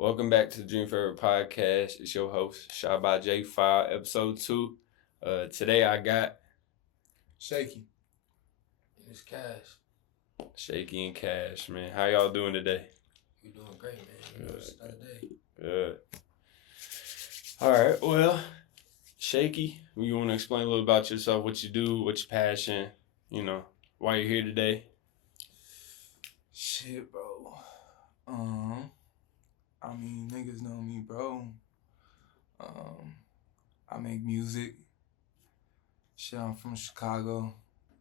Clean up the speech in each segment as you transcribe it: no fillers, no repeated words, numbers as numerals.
Welcome back to the Dream Forever podcast. It's your host, Shy by J5, episode 2. Today I got Shaky. And it's Cash. Shaky and Cash, man. How y'all doing today? We doing great, man. You know, it's another day. Good. All right, well, Shaky, you want to explain a little about yourself, what you do, what's your passion, why you're here today? Shit, bro. Niggas know me, bro. I make music. Shit, I'm from Chicago.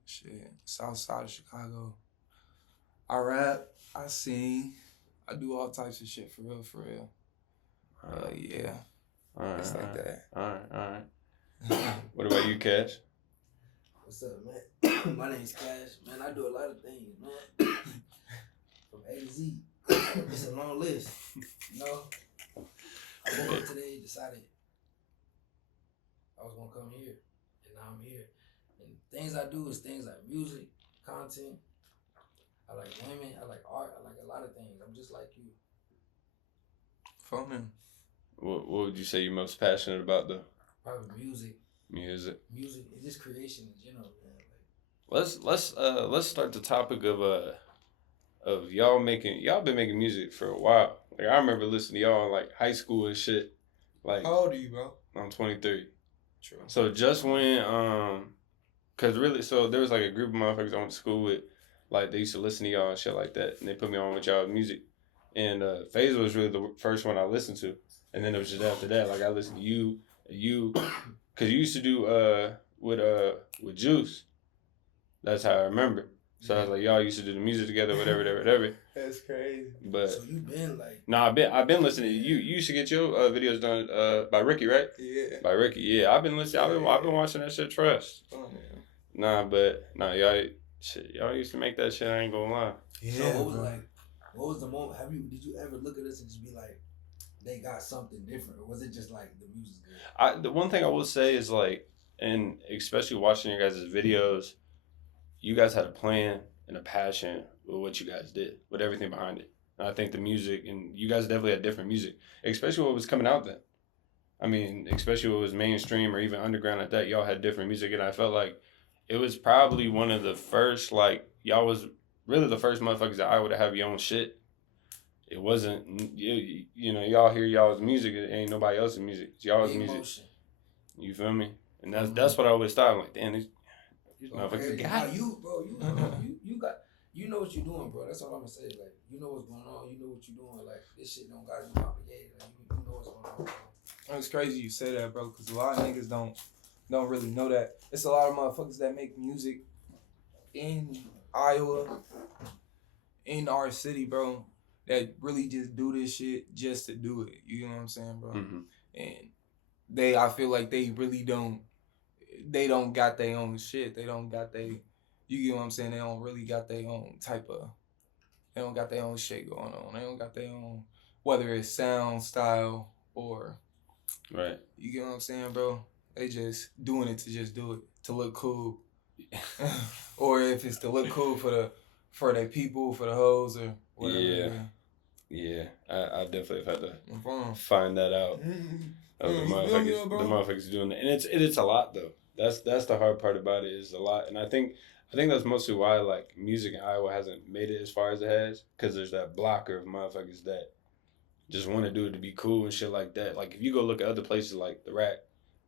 Shit, south side of Chicago. I rap, I sing, I do all types of shit for real. Yeah. All right, It's like that. All right. What about you, Cash? What's up, man? My name's Cash. Man, I do a lot of things, man. From A to Z. It's a long list, you know? I woke up today, decided I was going to come here, and now I'm here. And things I do is things like music, content. I like women, I like art, I like a lot of things. I'm just like you. Phone. What would you say you're most passionate about, though? Probably music. Music. And just creation in general, man. Like, Let's start the topic of y'all been making music for a while. Like I remember listening to y'all in like high school and shit. Like How old are you, bro? I'm 23. True. So just when cause really so there was like a group of motherfuckers I went to school with, like they used to listen to y'all and shit like that, and they put me on with y'all music. And FaZe was really the first one I listened to. And then it was just after that, like I listened to you cause you used to do with Juice. That's how I remember. So I was like, y'all used to do the music together, whatever. That's crazy. But so you been like... No, I've been listening to you. You used to get your videos done by Ricky, right? Yeah. By Ricky, yeah. I've been listening. I've been watching that shit. Trust. Oh, man. Y'all used to make that shit. I ain't gonna lie. Yeah. So what was the moment? Did you ever look at us and just be like, they got something different, or was it just like the music's good? The one thing I will say is like, and especially watching your guys' videos, you guys had a plan and a passion with what you guys did, with everything behind it. And I think the music, and you guys definitely had different music, especially what was coming out then. I mean, especially what was mainstream or even underground at that, y'all had different music. And I felt like it was probably one of the first, like, y'all was really the first motherfuckers that I would have your own shit. It wasn't, y'all hear y'all's music, it ain't nobody else's music. It's y'all's music. You feel me? And that's what I always thought. I'm like, damn, these motherfuckers got it. You know what you're doing, bro. That's all I'm gonna say. Like, you know what's going on. You know what you're doing. Like, this shit don't gotta be complicated. Like, you know what's going on, bro. It's crazy you say that, bro, because a lot of niggas don't really know that. It's a lot of motherfuckers that make music in Iowa, in our city, bro, that really just do this shit just to do it. You know what I'm saying, bro? Mm-hmm. And I feel like they really don't got their own shit. They don't got you get what I'm saying? They don't really got their own they don't got their own shit going on. They don't got their own, whether it's sound, style, or, right. You get what I'm saying, bro? They just doing it to just do it, to look cool. Or if it's to look cool for their people, for the hoes, or whatever. Yeah. I definitely have had to find that out. The motherfuckers doing that. And it's a lot, though. That's the hard part about it, is a lot. And I think that's mostly why, like, music in Iowa hasn't made it as far as it has, because there's that blocker of motherfuckers that just want to do it to be cool and shit like that. Like, if you go look at other places like The Rack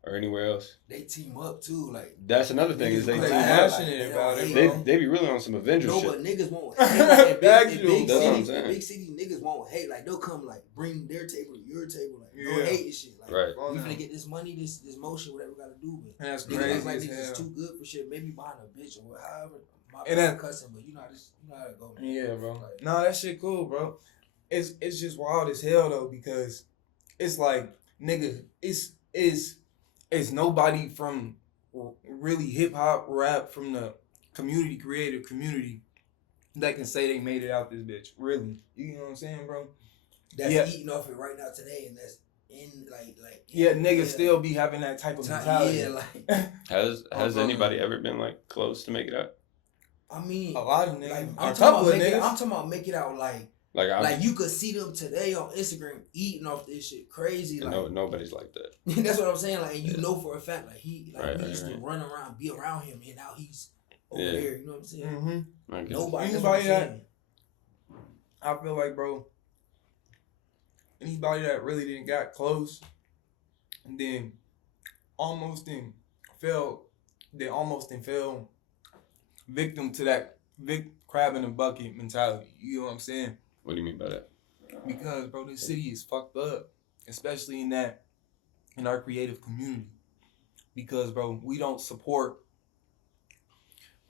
or anywhere else, they team up too. Like, that's another thing, is they team up. Passionate about it. They be really on some Avengers shit. No, but niggas won't hate. Like, big city niggas won't hate. Like, they'll come, like, bring their table to your table. Like, no hate and shit. Like, right. We finna get this money, this motion, whatever we gotta do. But that's niggas crazy. act like niggas is too good for shit. Maybe behind a bitch or however. My cussing, but you know how to go, man. Yeah, bro. Like, no, that shit cool, bro. It's just wild as hell though, because it's like, nigga, it's nobody from really hip hop rap from the creative community that can say they made it out this bitch. Really, you know what I'm saying, bro? That's eating off it right now today, and that's in niggas still be having that type of mentality. Yeah, like has anybody ever been like close to make it out? I mean, a lot of niggas. Like, I'm talking about make it out like Like you could see them today on Instagram eating off this shit crazy. Like nobody's like that. that's what I'm saying. Like, and you know for a fact, like we used to right. run around, be around him, and now he's over Yeah. there. You know what I'm saying? Mm-hmm. Nobody. Anybody that I feel like, bro. Anybody that really didn't got close, and then almost fell victim to that crab in the bucket mentality. You know what I'm saying? What do you mean by that? Because, bro, this city is fucked up, especially in our creative community. Because, bro, we don't support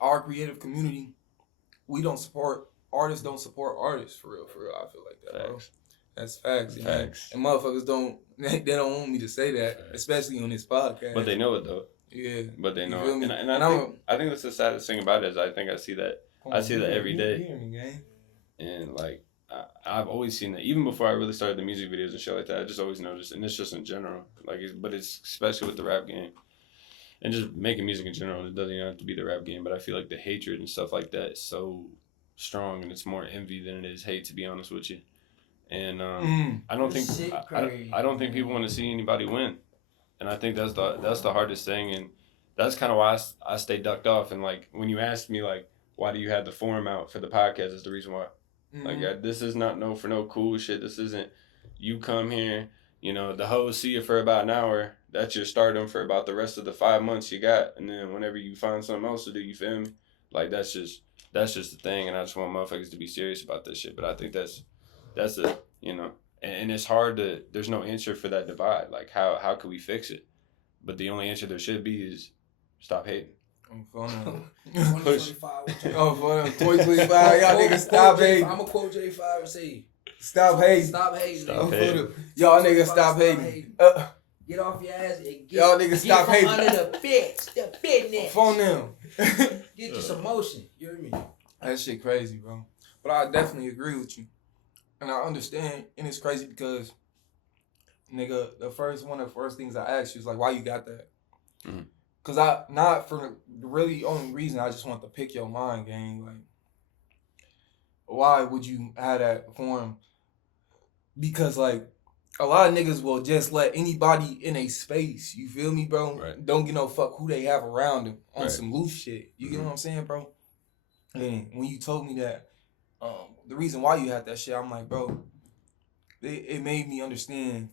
our creative community. We don't support artists. Don't support artists for real. I feel like that, bro. That's facts. Facts. And motherfuckers they don't want me to say that, especially on this podcast. But they know it though. Yeah. But they know it. And I think that's the saddest thing about it is I think I see that every day. And like I've always seen that even before I really started the music videos and shit like that. I just always noticed, and it's just in general. But it's especially with the rap game. And just making music in general, it doesn't even have to be the rap game, but I feel like the hatred and stuff like that is so strong, and it's more envy than it is hate, to be honest with you. And I don't think people want to see anybody win, and I think that's the hardest thing, and that's kind of why I stay ducked off. And like when you asked me like why do you have the forum out for the podcast, is the reason why. Like this is not for no cool shit. This isn't you come here, you know, the hoes see you for about an hour. That's your stardom for about the rest of the 5 months you got, and then whenever you find something else to do, you feel me? Like that's just the thing, and I just want motherfuckers to be serious about this shit. But I think that's it, you know, and it's hard to. There's no answer for that divide. Like how could we fix it? But the only answer there should be is stop hating. I'm fun. 2025. Oh, fun. 2025. Y'all niggas stop hating. I'm gonna quote J5 and say, stop hating. Stop hating. Y'all niggas stop hating. Get off your ass and get y'all niggas stop hating. Under the business. Phone them. Get you some motion. You hear me? That shit crazy, bro. But I definitely agree with you. And I understand, and it's crazy because, nigga, the first things I asked you was like, why you got that? Mm-hmm. Cause not for the really only reason, I just want to pick your mind, gang. Like, why would you have that form? Because like, a lot of niggas will just let anybody in a space. You feel me, bro? Right. Don't give no fuck who they have around them on right. some loose shit. You get what I'm saying, bro? And when you told me that, the reason why you had that shit, I'm like, bro, it made me understand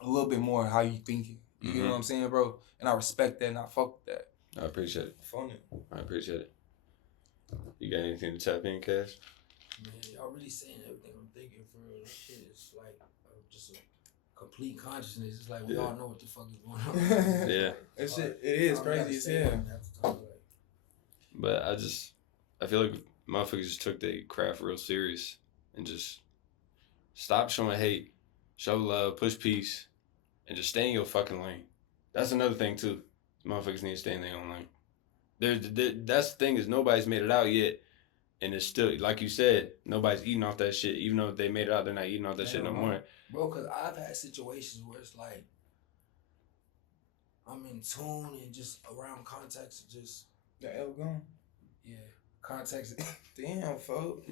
a little bit more how you thinking. You get what I'm saying, bro? And I respect that and I fuck with that. I appreciate it. Funny. I appreciate it. You got anything to tap in, Cash? Man, y'all really saying everything I'm thinking for real. This shit is like just a complete consciousness. It's like we all know what the fuck is going on. Yeah. That shit, it is crazy as hell. But I feel like motherfuckers just took their craft real serious and just stop showing hate, show love, push peace, and just stay in your fucking lane. That's another thing too. Motherfuckers need to stay in their own lane. That's the thing is nobody's made it out yet, and it's still like you said, nobody's eating off that shit. Even though they made it out, they're not eating off that shit no more. Bro, cause I've had situations where it's like I'm in tune and just around context, just the L gone. Yeah, context. Damn, folks.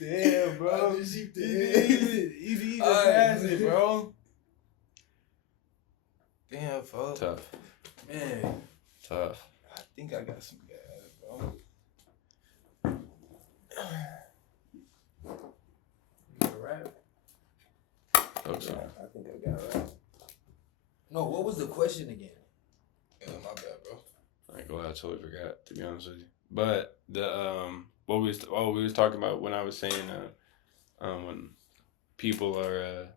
Damn, bro. Easy to pass it, bro. Damn, folks. Tough. Man. Tough. I think I got some gas, bro. You got a rap? Hope so. I think I got a rap. No, what was the question again? Yeah, my bad, bro. I ain't gonna lie, I totally forgot, to be honest with you. But the what we was talking about when I was saying when people are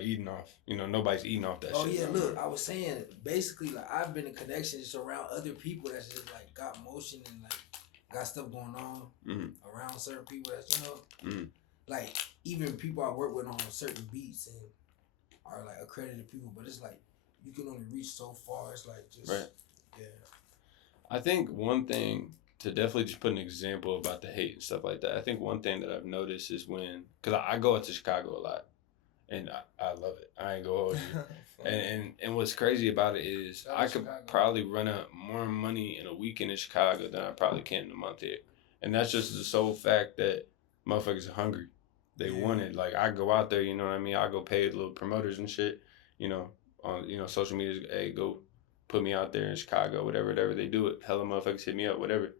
eating off, you know, nobody's eating off that shit. Oh yeah, look, I was saying basically like I've been in connections around other people that's just like got motion and like got stuff going on around certain people that's like even people I work with on certain beats and are like accredited people, but it's like you can only reach so far. It's like just yeah. I think one thing to definitely just put an example about the hate and stuff like that. I think one thing that I've noticed is because I go out to Chicago a lot, and I love it. I ain't gonna hold you. And what's crazy about it is I could probably run up more money in a weekend in Chicago than I probably can in a month here. And that's just the sole fact that motherfuckers are hungry. They want it. Like, I go out there, you know what I mean? I go pay little promoters and shit, you know, on, you know, social media. Hey, go put me out there in Chicago, whatever they do it. Hella motherfuckers hit me up, whatever.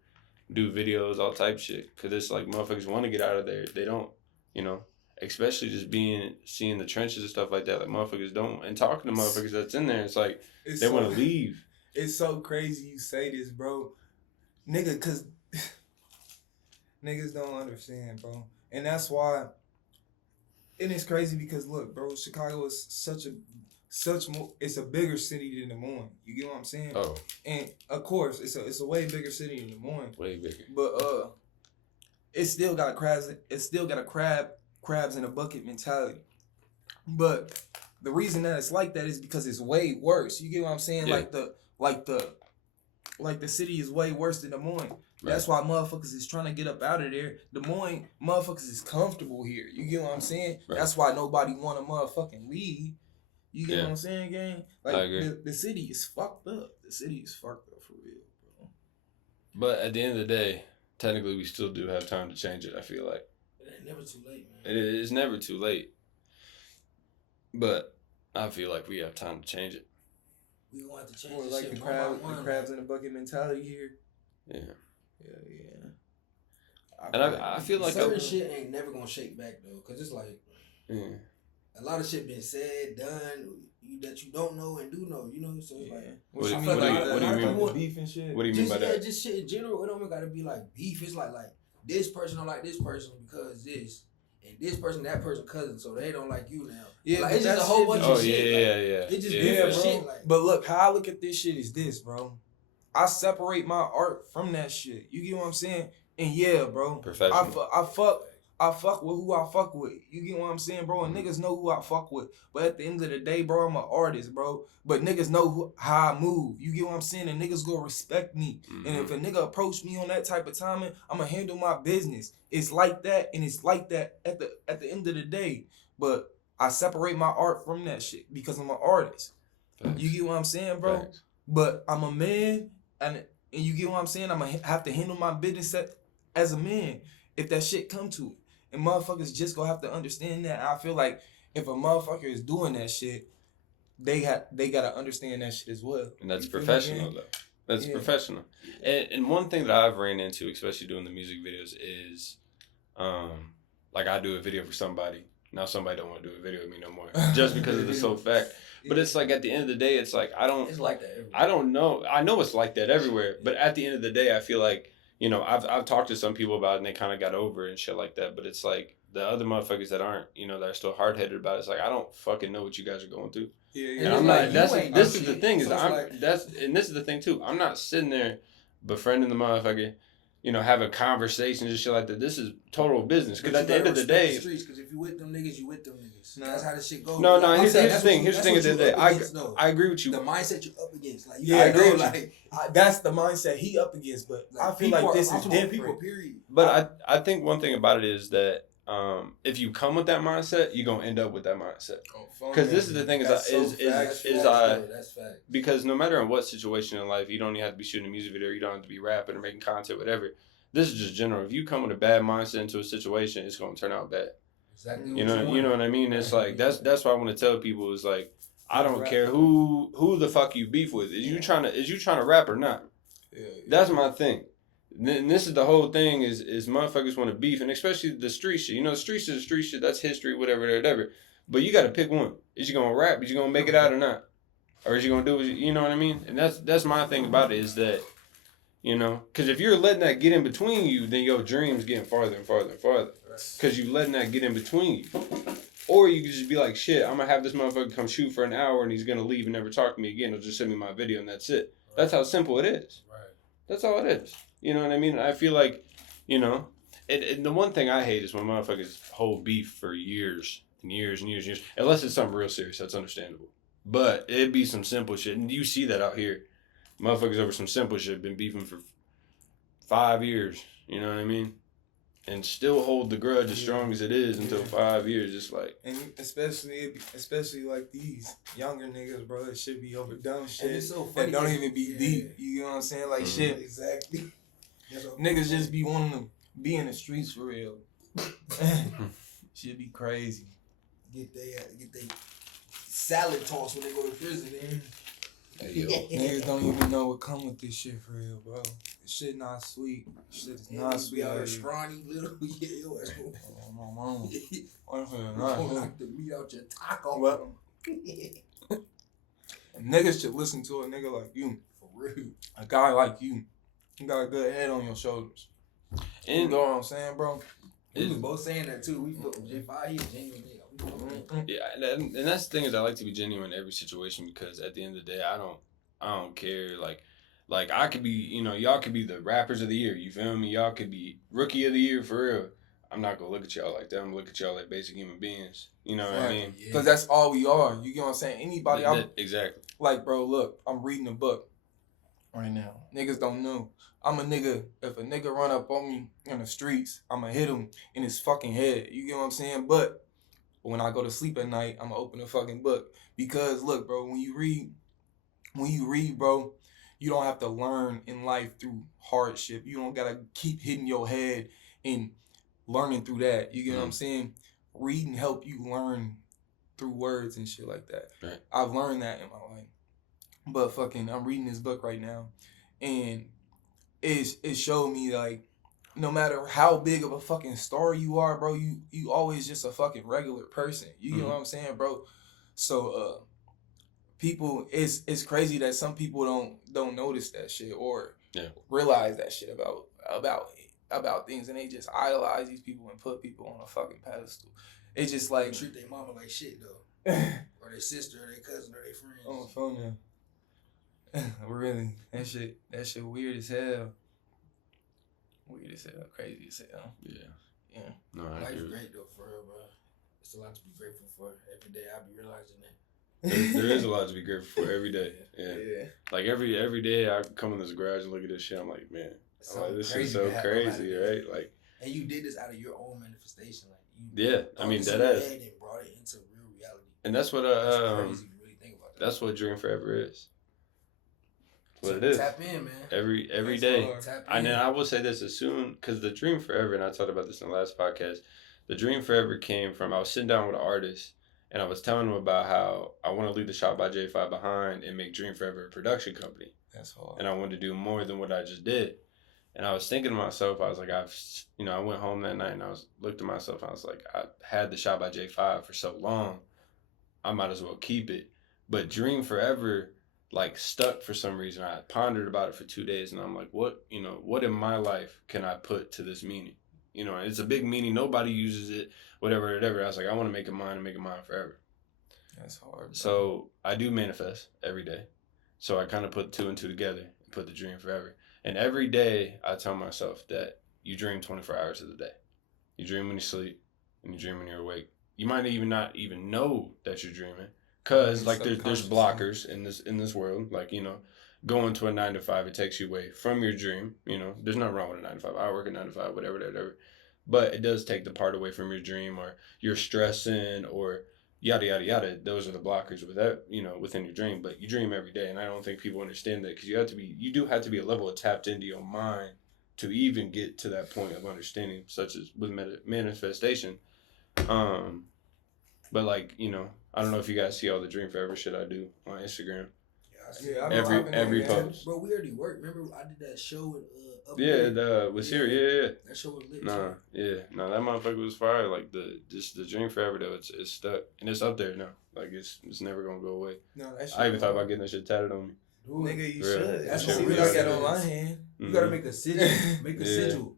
Do videos, all type shit. Because it's like motherfuckers want to get out of there. They don't, you know. Especially just seeing the trenches and stuff like that. Like, motherfuckers don't. And talking to motherfuckers that's in there, it's like, they want to leave. It's so crazy you say this, bro. Nigga, because niggas don't understand, bro. And that's why... And it's crazy because look, bro, Chicago is it's a bigger city than Des Moines. You get what I'm saying? Oh. And of course, it's a way bigger city than Des Moines. Way bigger. But it still got crabs in a bucket mentality. But the reason that it's like that is because it's way worse. You get what I'm saying? Yeah. Like the city is way worse than Des Moines. Right. That's why motherfuckers is trying to get up out of there. Des Moines, motherfuckers is comfortable here. You get what I'm saying? Right. That's why nobody want to motherfucking leave. You get what I'm saying, gang? Like, I agree. The city is fucked up. The city is fucked up for real, bro. But at the end of the day, technically we still do have time to change it, I feel like. It ain't never too late, man. It is never too late. But I feel like we have time to change it. We gonna have to change Or this like shit the one. crabs in the bucket mentality here. Yeah. Yeah. And I feel like certain shit ain't never gonna shake back though, cause it's like a lot of shit been said, done that you don't know and do know, you know. So it's like, what do you mean by beef and shit? What do you mean by that? Just shit in general. It don't gotta be like beef. It's like this person don't like this person because this, and this person that person cousin, so they don't like you now. Yeah, like, it's just a whole bunch of shit. Yeah. It's just bro. shit. Like, but look, how I look at this shit is this, bro. I separate my art from that shit. You get what I'm saying? And yeah, bro. Professional. I fuck with who I fuck with. You get what I'm saying, bro? And niggas know who I fuck with. But at the end of the day, bro, I'm an artist, bro. But niggas know how I move. You get what I'm saying? And niggas gonna respect me. Mm-hmm. And if a nigga approach me on that type of timing, I'ma handle my business. It's like that, and it's like that at the end of the day. But I separate my art from that shit because I'm an artist. Thanks. You get what I'm saying, bro? Thanks. But I'm a man, and you get what I'm saying? I'm gonna have to handle my business as a man if that shit come to it. And motherfuckers just gonna have to understand that. I feel like if a motherfucker is doing that shit, they gotta understand that shit as well. And that's professional though. That's professional. And one thing that I've ran into, especially doing the music videos, is like I do a video for somebody. Now somebody don't want to do a video with me no more. Just because of the sole fact. But it's like at the end of the day, it's like it's like that everywhere. I don't know. I know it's like that everywhere. But at the end of the day, I feel like, you know, I've talked to some people about it and they kind of got over it and shit like that. But it's like the other motherfuckers that aren't, you know, that are still hard headed about it. It's like I don't fucking know what you guys are going through. Yeah. And I'm not. This is the thing is and this is the thing too. I'm not sitting there befriending the motherfucker. You know, have a conversation and shit like that. This is total business. Because at the end of the day, because if you with them niggas, you with them niggas. Nah. That's how this shit goes. No. Here's the thing. Here's the thing. At the end of the day, I agree with you. The mindset you're up against, like I agree with you. That's the mindset he up against. But I feel like this is different. People, period. But I think one thing about it is that if you come with that mindset, you're gonna end up with that mindset. Because this is the thing because no matter in what situation in life, you don't even have to be shooting a music video, you don't have to be rapping or making content, whatever. This is just general. If you come with a bad mindset into a situation, it's gonna turn out bad. Exactly. You know what I mean? It's like that's why I want to tell people is like I don't care who the fuck you beef with. Is you trying to rap or not? Yeah. That's my thing. And this is the whole thing is motherfuckers want to beef, and especially the street shit. You know, the street shit. That's history, whatever. But you got to pick one. Is you gonna rap? Is you gonna make it out or not? Or is you gonna do it? You know what I mean? And that's my thing about it is that, you know, because if you're letting that get in between you, then your dream's getting farther and farther and farther. Because you letting that get in between you. Or you could just be like, shit, I'm gonna have this motherfucker come shoot for an hour and he's gonna leave and never talk to me again. He'll just send me my video and that's it. Right. That's how simple it is. Right. That's all it is. You know what I mean? I feel like, you know, and the one thing I hate is when motherfuckers hold beef for years and years and years and years. Unless it's something real serious, that's understandable. But it'd be some simple shit. And you see that out here. Motherfuckers over some simple shit been beefing for 5 years. You know what I mean? and still hold the grudge as strong as it is until 5 years. It's like, and especially like these younger niggas, bro, it should be over dumb shit And it's so funny that don't even be deep. You know what I'm saying? Like shit, Exactly. niggas just be wanting to be in the streets for real. Should be crazy. Get they salad tossed when they go to prison. Niggas don't even know what come with this shit for real, bro. This shit not sweet. This shit is not sweet. Be out here scrawny, little. Yeah, yo, that's cool. Oh, my mama. Knock the meat out your taco. Well, niggas should listen to a nigga like you. For real. A guy like you. You got a good head on your shoulders. and You know what I'm saying, bro? We was both saying that too. We feel J5, he a genuine nigga. yeah, and that's the thing is I like to be genuine in every situation because at the end of the day, I don't care. Like I could be, y'all could be the rappers of the year. You feel me? Y'all could be rookie of the year for real. I'm not gonna look at y'all like that. I'm gonna look at y'all like basic human beings. You know what I mean? Because that's all we are. You get what I'm saying? Anybody, exactly. Like, bro, look, I'm reading a book right now. Niggas don't know. I'm a nigga. If a nigga run up on me in the streets, I'ma hit him in his fucking head. You get what I'm saying? But when I go to sleep at night, I'ma open the fucking book. Because look, bro, when you read, bro, you don't have to learn in life through hardship. You don't gotta keep hitting your head and learning through that. You get what I'm saying? Reading help you learn through words and shit like that. Right. I've learned that in my life. But fucking, I'm reading this book right now, and it showed me like, no matter how big of a fucking star you are, bro, you always just a fucking regular person. You know what I'm saying, bro? So people, it's crazy that some people don't notice that shit or realize that shit about things, and they just idolize these people and put people on a fucking pedestal. It's just like they treat their mama like shit though, or their sister, or their cousin, or their friends. On the phone now. Really, that shit weird as hell. Weird as hell, crazy as hell. Yeah. No, life's great though, for real, bro. It's a lot to be grateful for. Every day I be realizing that. There is a lot to be grateful for every day. Yeah. Like every day I come in this garage and look at this shit. I'm like, man, this is so crazy, right? Like, and you did this out of your own manifestation, like I mean that is. And brought it into real reality. And that's what crazy to really think about that. That's what Dream Forever is. What it is. Tap in, man. Every day. And then I will say this as soon, because the Dream Forever, and I talked about this in the last podcast, the Dream Forever came from, I was sitting down with an artist, and I was telling him about how I want to leave the Shop by J5 behind and make Dream Forever a production company. That's hard. And I wanted to do more than what I just did. And I was thinking to myself, I was like, I went home that night and I looked at myself and I was like, I had the Shop by J5 for so long, I might as well keep it. But Dream Forever, like, stuck for some reason. I pondered about it for 2 days and I'm like, what in my life can I put to this meaning? It's a big meaning. Nobody uses it, whatever. I was like, I want to make it mine and make it mine forever. That's hard, bro. So I do manifest every day. So I kind of put 2 and 2 together and put the Dream Forever. And every day I tell myself that you dream 24 hours of the day. You dream when you sleep and you dream when you're awake. You might even not even know that you're dreaming. Cause like there's blockers in this world. Like, going to a 9 to 5, it takes you away from your dream. There's nothing wrong with a 9 to 5. I work a 9 to 5, whatever. But it does take the part away from your dream, or you're stressing, or yada yada yada. Those are the blockers with that, within your dream. But you dream every day, and I don't think people understand that, because you do have to be a level of tapped into your mind to even get to that point of understanding, such as with manifestation. But like, I don't know if you guys see all the Dream Forever shit I do on Instagram. Yeah, every post. Bro, we already worked. Remember, I did that show with with Siri. Yeah. That show was lit. Nah, that motherfucker was fire. Like the Dream Forever though, it's stuck and it's up there now. Like it's never gonna go away. No, that shit. I even thought about getting that shit tatted on me. Dude, nigga, you Real. should. That's what what we we got got on my hand. You gotta make a sigil. Make a sigil.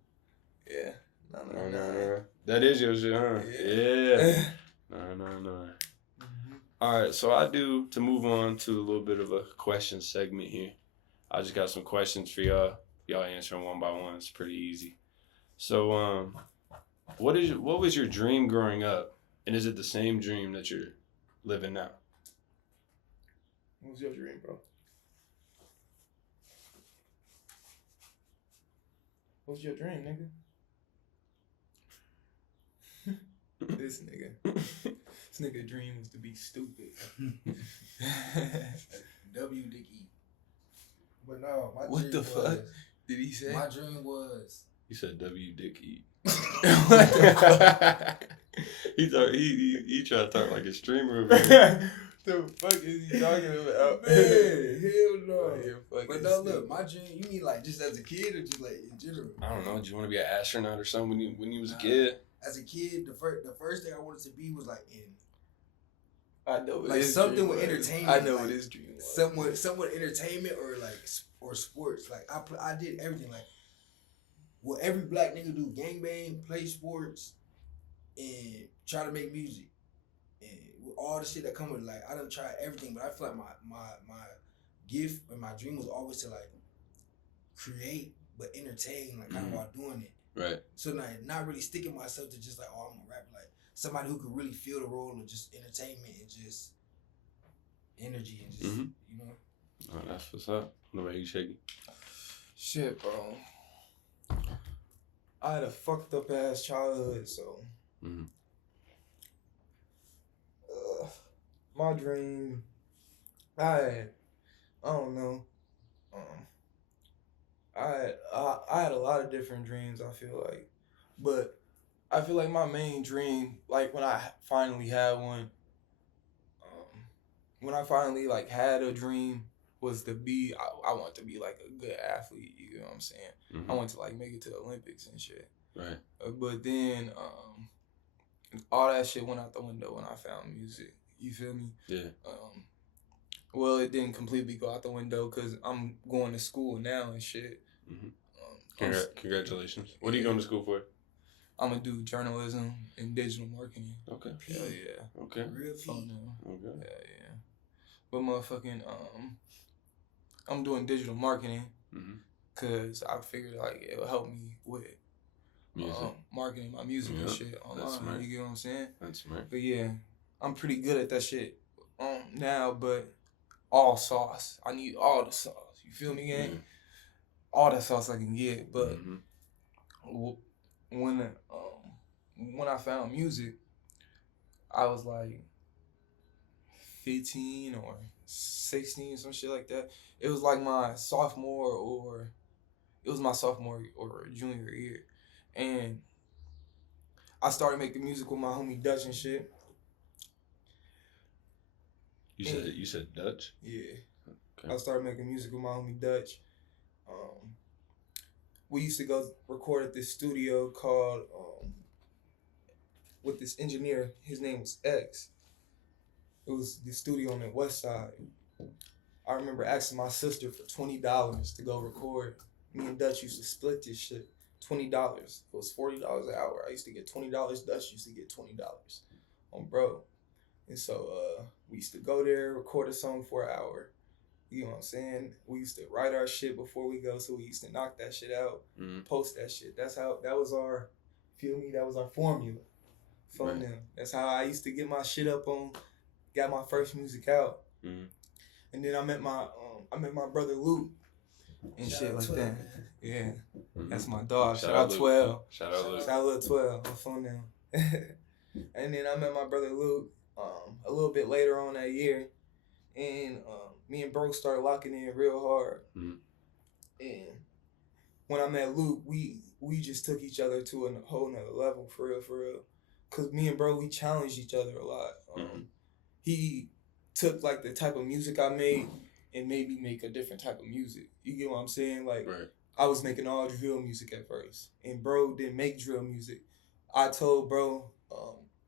Yeah. No. That is your shit, huh? Yeah. No. All right, so to move on to a little bit of a question segment here. I just got some questions for y'all. Y'all answering one by one. It's pretty easy. So, what was your dream growing up, and is it the same dream that you're living now? What was your dream, bro? What's your dream, nigga? This nigga dream was to be stupid. W Dick E. But no, my What dream the was, fuck did he say? My dream was. You said W Dick E. What the fuck? he tried to talk like a streamer over here. The fuck is he talking about? Man, hell no. But no, look, my dream. You mean like just as a kid or just like in general? I don't know. Did you want to be an astronaut or something when you was a kid? As a kid, the first thing I wanted to be was like in. I know what like his something dream with was. entertainment. I know like, what his dream was. Somewhat entertainment or sports. Like I did everything. Like what every black nigga do: gangbang, play sports, and try to make music. And with all the shit that come with it, like I done tried everything, but I feel like my gift and my dream was always to like create but entertain, like kind of while doing it. Right. So not really sticking myself to just like, oh, I'm a rapper. Like somebody who could really feel the role of just entertainment and just energy and just you know. Oh, that's what's up. What about you, Shaky? Shit, bro. I had a fucked up ass childhood, so. My dream, I don't know. I had a lot of different dreams. I feel like, but I feel like my main dream, like when I finally had one, when I finally like had a dream, was to be. I want to be like a good athlete. You know what I'm saying? I want to like make it to the Olympics and shit. Right. But then, all that shit went out the window when I found music. You feel me? Yeah. Well, it didn't completely go out the window because I'm going to school now and shit. Congratulations. What are you going to school for? I'm going to do journalism and digital marketing. Okay. Hell yeah. Okay. Real Fun now. Okay. Yeah. But motherfucking, I'm doing digital marketing because I figured like it would help me with marketing my music and shit online. You get what I'm saying? That's smart. But yeah, I'm pretty good at that shit now, but all sauce. I need all the sauce. You feel me, gang? All the sauce I can get. But when I found music, I was like 15 or 16, some shit like that. It was like my sophomore or junior year. And I started making music with my homie Dutch and shit. You said Dutch? Yeah. Okay. I started making music with my homie Dutch. We used to go record at this studio called with this engineer. His name was X. It was the studio on the west side. I remember asking my sister for $20 to go record. Me and Dutch used to split this shit. $20. It was $40 an hour. I used to get $20. Dutch used to get $20 on bro. And so we used to go there, record a song for an hour. You know what I'm saying? We used to write our shit before we go, so we used to knock that shit out, post that shit. That was our, feel me? That was our formula. From them. That's how I used to get my shit up on, got my first music out. And then I met my brother Luke and Shout shit like 12, that. Man. Yeah, that's my dog. Shout Shout out Luke. 12. Shout out Luke. Shout out Lil 12. I'm phone them. And then I met my brother Luke a little bit later on that year, and me and bro started locking in real hard. And when I met Luke, we just took each other to a whole nother level, for real. Cause me and bro, we challenged each other a lot. He took like the type of music I made and made me make a different type of music. You get what I'm saying? Like I was making all drill music at first, and bro didn't make drill music. I told bro,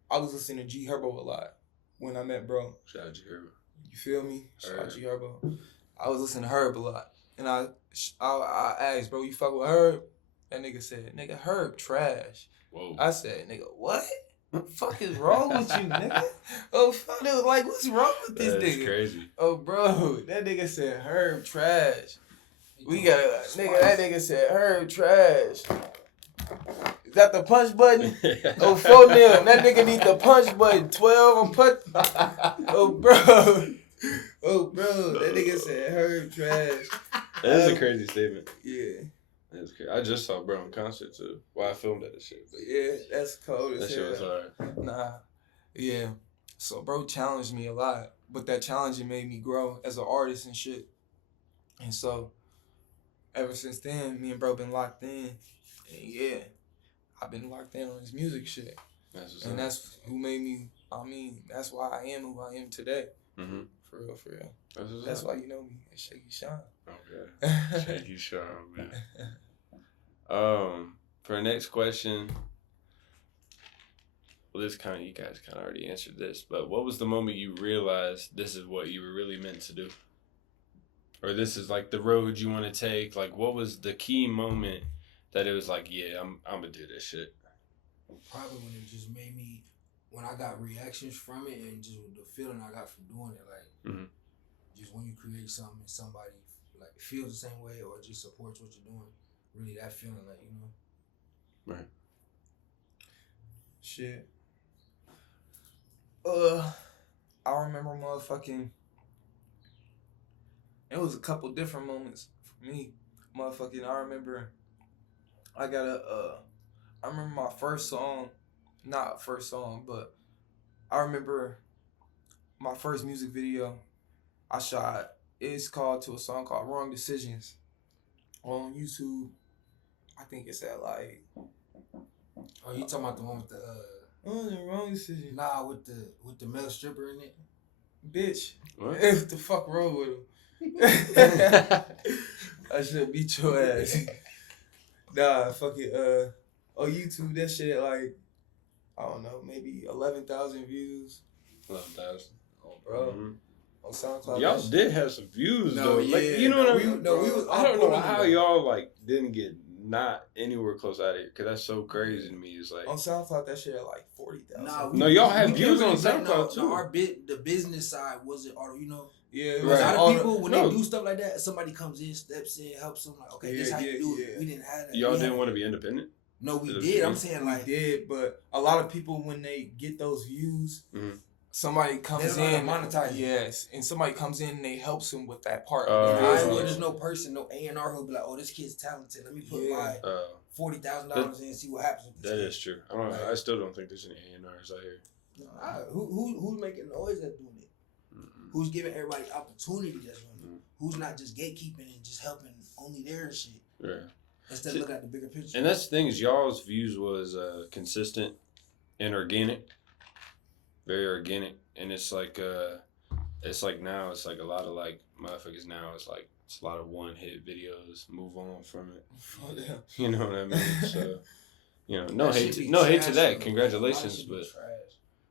I was listening to G Herbo a lot when I met bro. Shout out G Herbo. You feel me? Shout out G Herbo. I was listening to Herb a lot, and I asked bro, you fuck with Herb? That nigga said, nigga, Herb trash. Whoa. I said, nigga, what? What the fuck is wrong with you, nigga? Oh, fuck, dude, like, what's wrong with this nigga? That's crazy. Oh, bro, that nigga said Herb trash. We got that nigga said Herb trash. Is that the punch button? Oh, 4-0. That nigga need the punch button. 12 on punch. Oh, bro. That nigga said Herb trash. That is a crazy statement. Yeah. That's crazy. I just saw bro in concert too. Well, I filmed that shit. But Yeah, that's cold as that shit was hell. hard. Nah, yeah. So bro challenged me a lot, but that challenging made me grow as an artist and shit. And so ever since then, me and bro been locked in. And yeah, I've been locked in on this music shit. And that's who made me. I mean, that's why I am who I am today. Mm-hmm. For real, for real. That's why you know me as Shaky Shawn. Okay. Shaky Shawn, man. For the next question, well, this kind of, you guys kind of already answered this, but what was the moment you realized this is what you were really meant to do? Or this is like the road you want to take? Like, what was the key moment that it was like, yeah, I'm gonna do this shit? Probably when it just made me, when I got reactions from it and just the feeling I got from doing it, like, just when you create something and somebody like feels the same way or just supports what you're doing, really that feeling, like, you know. Right. Shit. I remember motherfucking. It was a couple different moments for me, motherfucking. I remember. I remember my first song, not first song, but I remember my first music video I shot. It's called to a song called "Wrong Decisions" on YouTube. I think it's at like. Oh, you talking about the one with the the Wrong Decision. Nah, with the male stripper in it. Bitch, what the fuck wrong with him? I should beat your ass. Nah, fuck it. On YouTube, that shit like, I don't know, maybe 11,000 views. 11,000. Oh, bro. Mm-hmm. On SoundCloud. Y'all did have some views though. Yeah, like, you know what I mean? We was. I don't know how y'all like didn't get not anywhere close out of here, because that's so crazy to me. It's like on SoundCloud, that shit at like 40,000. Nah, no, y'all have views on SoundCloud too. Our the business side wasn't, or you know. Yeah, right. A lot of people when they do stuff like that, somebody comes in, steps in, helps them. Like, okay, this is how you do it. We didn't have that. Y'all didn't want to be independent. No, we did. I'm saying like we did, but a lot of people when they get those views, somebody comes in, monetize. Yes, and somebody comes in and they helps them with that part. There's no person, no A&R who'll be like, oh, this kid's talented. Let me put my $40,000 in and see what happens. With this that is true. I still don't think there's any A&Rs out here. Who's making noise that's doing it? Who's giving everybody opportunity that's doing it? Who's not just gatekeeping and just helping only their shit? Yeah. Instead of looking at the bigger picture. And that's the thing is y'all's views was consistent and organic. Very organic. And it's like now it's like a lot of like motherfuckers now it's like it's a lot of one hit videos. Move on from it. You know what I mean? So you know, no hate to that. Congratulations,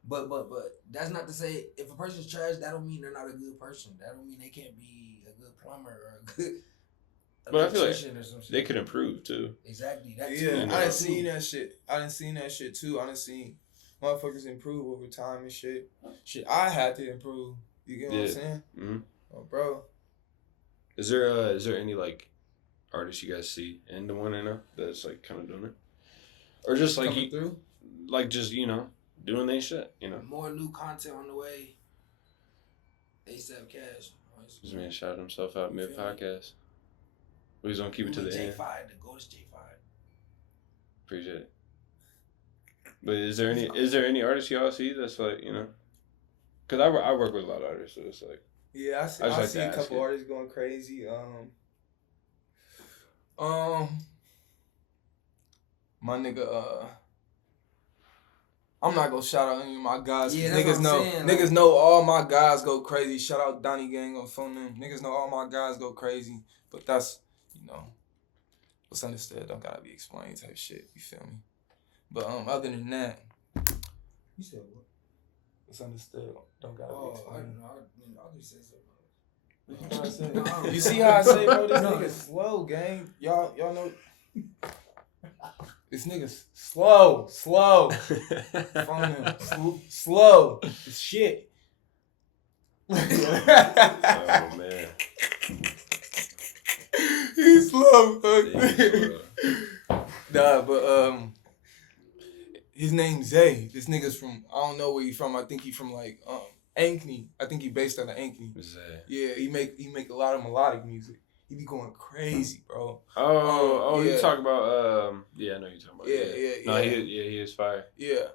but that's not to say if a person's trash, that don't mean they're not a good person. That don't mean they can't be a good plumber or a good. But I feel like they could improve too. Exactly. That too. I done seen that shit. I done seen that shit too. I done seen motherfuckers improve over time and shit. Shit, I had to improve. You get what I'm saying? Mm-hmm. Oh, bro. Is there any like artists you guys see in the 1 that's like kind of doing it, or just like coming through, like just doing their shit? More new content on the way. ASAP Cash. This man shouted himself out mid podcast. We're gonna keep it to the end. J5, the goat's J5. Appreciate it. But is there any artists y'all see that's like because I work with a lot of artists, so it's like I see a couple artists going crazy. My nigga I'm not gonna shout out any of my guys. Yeah, niggas know all my guys go crazy. Shout out Donnie Gang on phone them. Niggas know all my guys go crazy, but that's what's understood don't gotta be explained type shit. You feel me? But other than that, you said what? What's understood don't gotta be explained. I don't know. I'll just say something. You see how I say, bro? This nigga slow, gang. Y'all know. This nigga's slow. Phone him. Slow. Shit. Oh man. He's slow. Nah, but his name's Zay. This nigga's from, I don't know where he from. I think he from like Ankeny. I think he based out of Ankeny. Zay. Yeah, he make a lot of melodic music. He be going crazy, bro. Oh, Yeah. you talking about yeah, I know you talking about. Yeah. No, he is fire. Yeah.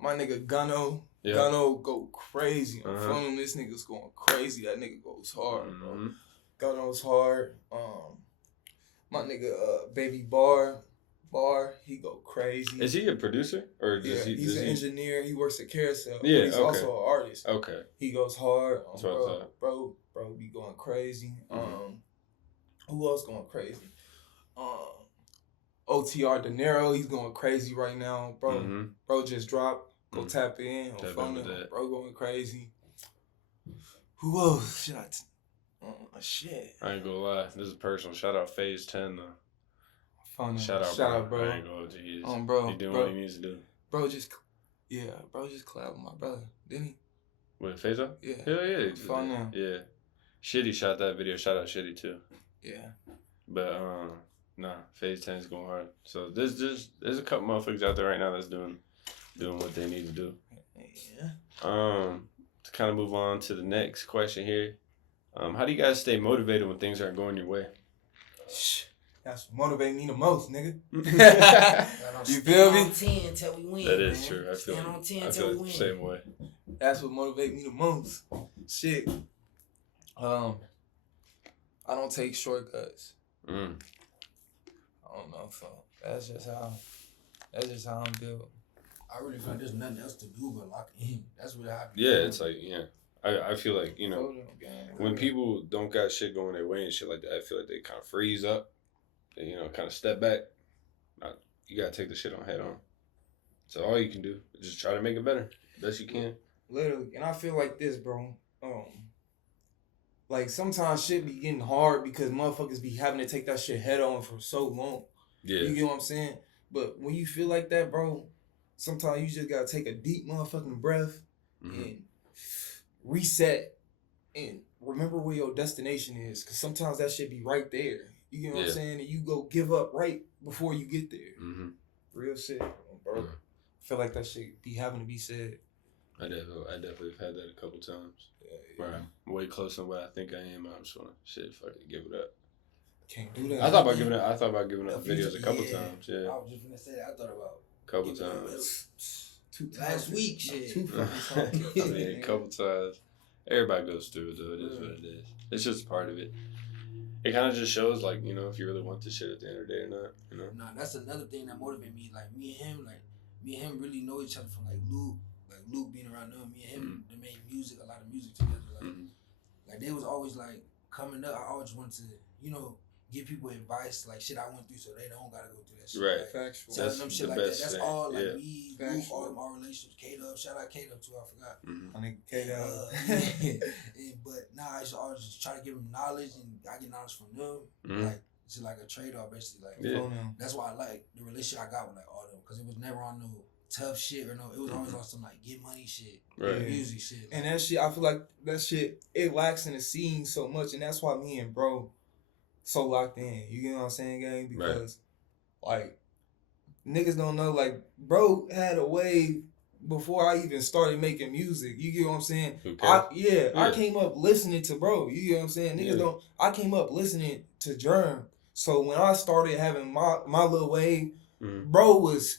My nigga Gunno. Yeah. Gunno go crazy. I'm Uh-huh. feeling this nigga's going crazy. That nigga goes hard, bro. Mhm. Gunno's hard. My nigga Baby Bar, he go crazy. Is he a producer or does he? He's an engineer. He works at Carousel. Yeah, But he's also an artist. Okay. He goes hard. That's what I thought. Bro be going crazy. Mhm. Who else going crazy? OTR De Niro, he's going crazy right now, bro. Mm-hmm. Bro just dropped. Go tap in. Tap On in with phone. that. Bro going crazy. Who else? Shit. I ain't gonna lie. This is personal. Shout out Phase 10 though. Phone Shout out, bro. I ain't gonna lie. Bro. He doing what he needs to do. Bro just collabed with my brother, didn't he? With Phase Up? Yeah. Hell yeah. Phone now. Yeah. Shitty shot that video. Shout out Shitty too. Yeah. But nah, Phase 10 is going hard. So there's a couple motherfuckers out there right now that's doing what they need to do. Yeah. To kind of move on to the next question here. How do you guys stay motivated when things aren't going your way? That's what motivates me the most, nigga. You feel me? On 10 till we win. That is man. true. I feel Stand on 10 till we win. the same way. That's what motivates me the most. Shit. I don't take shortcuts. I don't know, so that's just how I'm built. I really feel like there's nothing else to do but lock in. That's what I. Yeah, it's like I feel like when people don't got shit going their way and shit like that, I feel like they kind of freeze up. And, kind of step back. You gotta take the shit on head on. So all you can do is just try to make it better, best you can. Literally, and I feel like this, bro. Like sometimes shit be getting hard because motherfuckers be having to take that shit head on for so long. Yeah. You get what I'm saying? But when you feel like that, bro, sometimes you just gotta take a deep motherfucking breath and reset and remember where your destination is. Cause sometimes that shit be right there. You get what I'm saying? And you go give up right before you get there. Real shit, bro. I feel like that shit be having to be said. I definitely have had that a couple times. Where I'm way closer than what I think I am. I'm just wanna fuck it, give it up. Can't do that. I thought about giving up videos a couple times. Yeah. I was just gonna say that. I thought about a couple times. Last week, shit. I mean, a couple times. Everybody goes through it though. It is what it is. It's just part of it. It kind of just shows, like, if you really want this shit at the end of the day or not, Nah, that's another thing that motivated me. Like, me and him really know each other from, like, Luke being around them. Me and him, they made a lot of music together. Like, they was always, like, coming up. I always wanted to, give people advice, like, shit I went through so they don't gotta go through that shit. Right. Like, Factual. telling them shit like that. That's all, like, me, Luke, Factual. all of my relationships. K-Dub, shout out K-Dub too, I forgot. I think K-Dub. But nah, I always just try to give them knowledge, and I get knowledge from them. Like, it's like a trade-off, basically. Like, that's why I like the relationship I got with, like, all of them, because it was never on no tough shit or no, it was always on some, like, get money shit, music shit. And that shit, I feel like that shit, it lacks in the scene so much, and that's why me and bro so locked in. You get what I'm saying, gang? Because, like, niggas don't know, like, bro had a wave before I even started making music. You get what I'm saying? Okay. I came up listening to bro. You get what I'm saying? Niggas I came up listening to Germ. So when I started having my little wave, bro was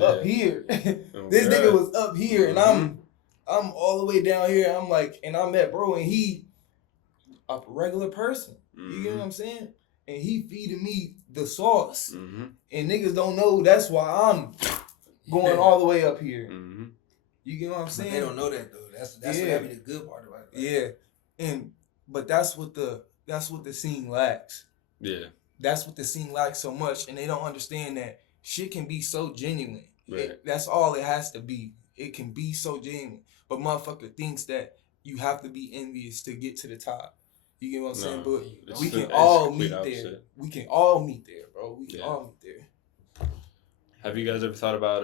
up here. This nigga was up here, and I'm all the way down here. I'm like, and I met bro, and he a regular person. You get what I'm saying? And he feeding me the sauce. And niggas don't know that's why I'm going all the way up here. You get what I'm saying? But they don't know that though. That's what I mean, the good part about it. Yeah. But that's what the scene lacks. Yeah. That's what the scene lacks so much, and they don't understand that shit can be so genuine. Right. That's all it has to be. It can be so genuine. But motherfucker thinks that you have to be envious to get to the top. You get what I'm saying? But we can all meet there. We can all meet there, bro. We can all meet there. Have you guys ever thought about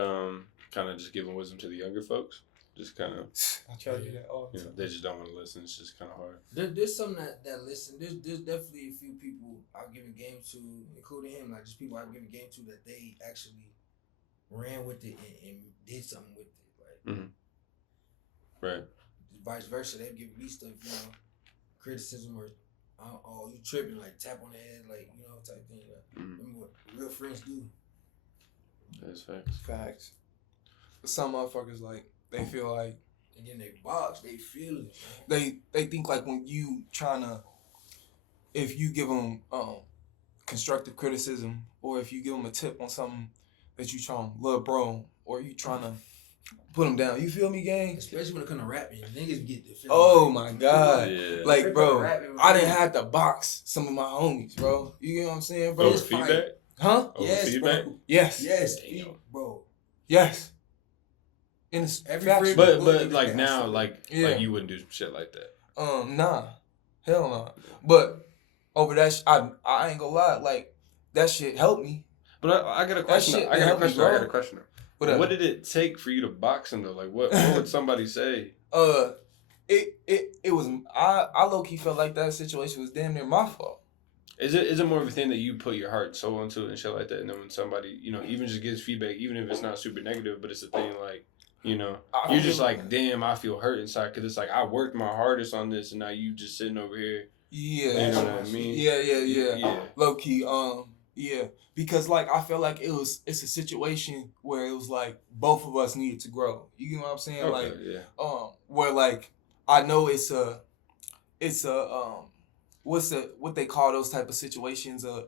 kind of just giving wisdom to the younger folks? Just kind of. I try to do that all the time. They just don't want to listen. It's just kind of hard. There's some that listen. There's definitely a few people I've given game to, including him. Like, just people I've given game to that they actually ran with it and did something with it. Like, right. Vice versa, they'd give me stuff, criticism or oh, you tripping, like tap on the head, like, type thing. Like, friends do. That's facts. Facts. Some motherfuckers like they feel like And then they box, they feel it. they think like when you trying to, if you give them constructive criticism or if you give them a tip on something that you trying to love bro or you trying to put them down, you feel me, gang? Especially when it comes to rapping, niggas get the feeling. Oh like, my god, Yeah. like bro, Rapping, I didn't have to box some of my homies, bro. You get what I'm saying, bro? Over Just fight. feedback? Huh? Over Yes, feedback? bro. Yes. Yes, Damn. bro. Yes. And it's Every factual. friend- But like now, like Yeah. you wouldn't do some shit like that. Nah, hell no. But over that, I ain't gonna lie, like that shit helped me. But I got a question. shit I got a helped me, question. I got bro. a question. Whatever. What did it take for you to box him though? Like what would somebody say? It was I low key felt like that situation was damn near my fault. Is it more of a thing that you put your heart and soul into it and shit like that, and then when somebody even just gives feedback, even if it's not super negative, but it's a thing like you're just like, damn, I feel hurt inside because it's like I worked my hardest on this, and now you just sitting over here. Yeah, You know what I mean? Yeah. Low key, yeah, because like I felt like it's a situation where it was like both of us needed to grow. You know what I'm saying? Okay, like, yeah. where like I know it's a what they call those type of situations, a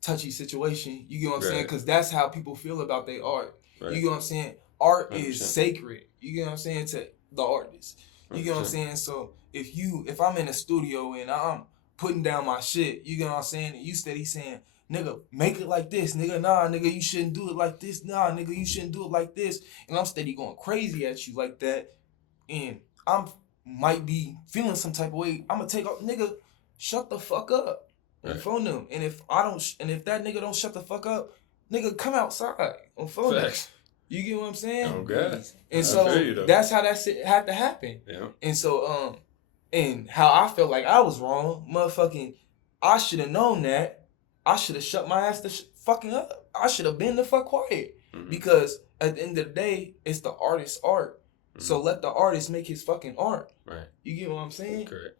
touchy situation. You get what I'm saying? Because that's how people feel about their art. Right. You get what I'm saying? Art 100%. is sacred. You get what I'm saying, to the artist. You get what I'm 100%. saying? So if I'm in a studio and I'm putting down my shit, you get what I'm saying? And you steady saying, nigga, make it like this. Nigga, nah, nigga, you shouldn't do it like this. Nah, nigga, you shouldn't do it like this. And I'm steady going crazy at you like that. And I'm might be feeling some type of way. I'm gonna take off, nigga, shut the fuck up and phone them. And if that nigga don't shut the fuck up, nigga, come outside on phone them. You get what I'm saying? Oh God. And so that's how that shit had to happen. Yeah. And so and how I felt like I was wrong, motherfucking, I should have known that. I should have shut my ass fucking up. I should have been the fuck quiet. Mm-hmm. Because at the end of the day, it's the artist's art. Mm-hmm. So let the artist make his fucking art. Right. You get what I'm saying? Correct.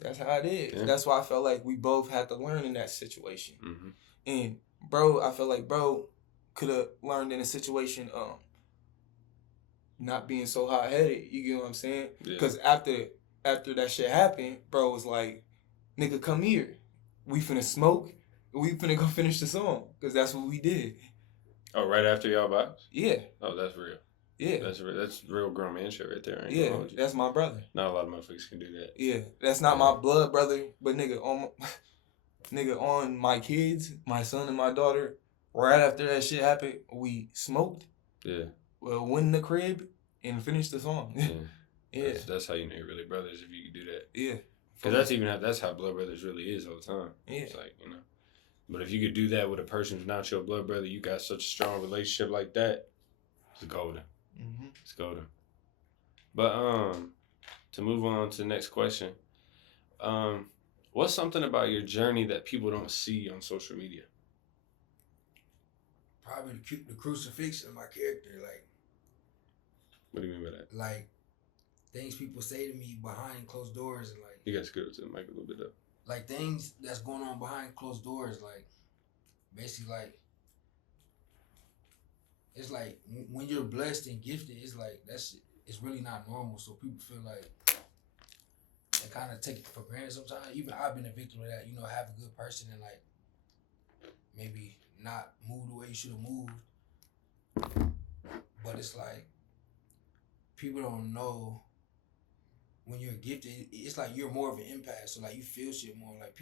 That's how it is. Yeah. That's why I felt like we both had to learn in that situation. Mm-hmm. And bro, I felt like bro could have learned in a situation not being so hot-headed. You get what I'm saying? Because after that shit happened, bro was like, nigga, come here. We finna smoke. We finna go finish the song. Because that's what we did. Oh, right after y'all box? Yeah. Oh, that's real. Yeah. That's real grown man shit right there. Yeah, that's my brother. Not a lot of motherfuckers can do that. Yeah, that's not my blood brother, but nigga, on my kids, my son and my daughter, right after that shit happened, we smoked. Yeah. Well, went in the crib and finished the song. Yeah. Yeah. That's how you know you're really brothers, if you can do that. Yeah. Because that's how blood brothers really is all the time. Yeah. It's like, But if you could do that with a person who's not your blood brother, you got such a strong relationship like that, it's golden. Mm-hmm. It's golden. But to move on to the next question, what's something about your journey that people don't see on social media? Probably the crucifixion of my character. Like, what do you mean by that? Like, things people say to me behind closed doors, and like, you guys go to the mic a little bit up. Like, things that's going on behind closed doors, like, basically, like, it's like when you're blessed and gifted, it's like it's really not normal. So people feel like they kind of take it for granted sometimes. Even I've been a victim of that. Have a good person and like maybe not move the way you should have moved. But it's like people don't know when you're gifted. It's like you're more of an empath. So like you feel shit more. Like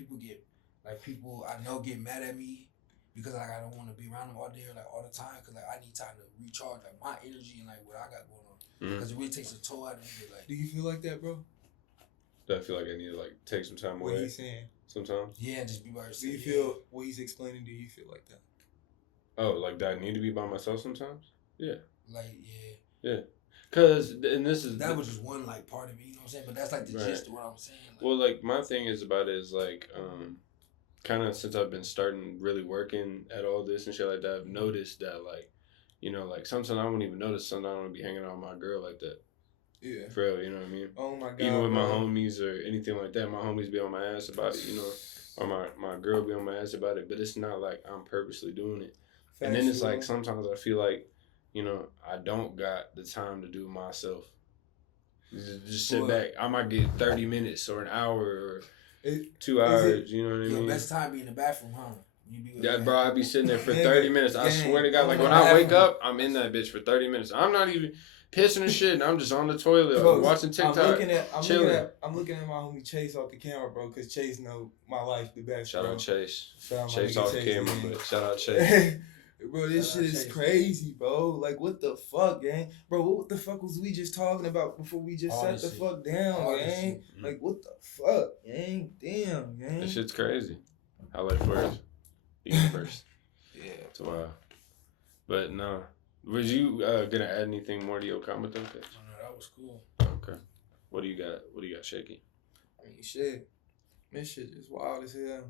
people I know get mad at me. Because like I don't want to be around them all day or like all the time, because like I need time to recharge like my energy and like what I got going on. Because it really takes a toll out of me. Like, do you feel like that, bro? Do I feel like I need to like take some time away? What he's saying? Sometimes. Yeah, just be by yourself. Do you feel what he's explaining? Do you feel like that? Oh, like that I need to be by myself sometimes? Yeah. Like yeah. Cause that was just one like part of me. You know what I'm saying? But that's like the gist of what I'm saying. Like, well, like my thing is about it is like kind of since I've been starting really working at all this and shit like that, I've noticed that like, like sometimes I won't even notice. Sometimes I don't be hanging out with my girl like that. Yeah. For real, you know what I mean? Oh my God. Even with my homies or anything like that, my homies be on my ass about it, or my girl be on my ass about it, but it's not like I'm purposely doing it. And then it's like sometimes I feel like, you know, I don't got the time to do it myself. Just sit back. I might get 30 minutes or an hour or 2 hours. You know what I mean? Your best time be in the bathroom, huh? Yeah, bro, I be sitting there for 30 minutes. I swear to God, like when I wake up, I'm in that bitch for 30 minutes. I'm not even pissing and shit, and I'm just on the toilet watching TikTok. I'm looking at my homie Chase off the camera, bro, because Chase know my life the best. Shout out Chase. Chase off the camera, but shout out Chase. Bro, this shit is crazy, bro. Like, what the fuck, gang? Bro, what the fuck was we just talking about before we just sat the fuck down, gang? Like, what the fuck, gang? Damn, gang. That shit's crazy. How life works. The universe. Yeah. It's wild. But no. Was you gonna add anything more to your comment though? No, that was cool. Okay. What do you got, Shaky? I mean, shit. This shit is wild as hell.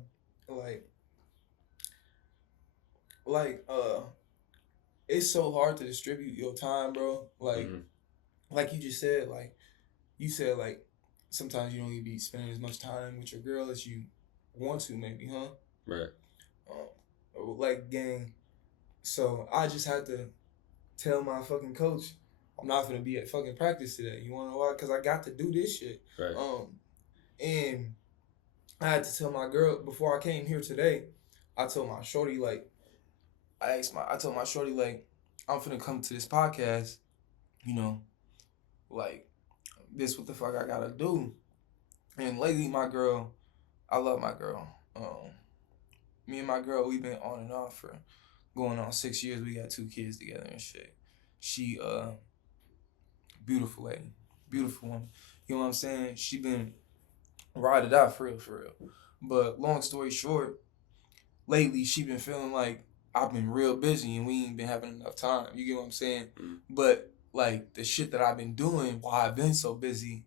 It's so hard to distribute your time, bro. Like you just said, like sometimes you don't even be spending as much time with your girl as you want to, maybe, huh? Right. Gang. So I just had to tell my fucking coach, I'm not gonna be at fucking practice today. You wanna know why? Cause I got to do this shit. Right. And I had to tell my girl before I came here today. I told my shorty I told my shorty I'm finna come to this podcast. You know, this what the fuck I gotta do. And lately, I love my girl. Me and my girl, we've been on and off for going on 6 years. We got 2 kids together and shit. She beautiful lady, beautiful woman. You know what I'm saying? She been ride it out for real. But long story short, lately she been feeling like I've been real busy and we ain't been having enough time. You get what I'm saying? Mm-hmm. But the shit that I've been doing while I've been so busy,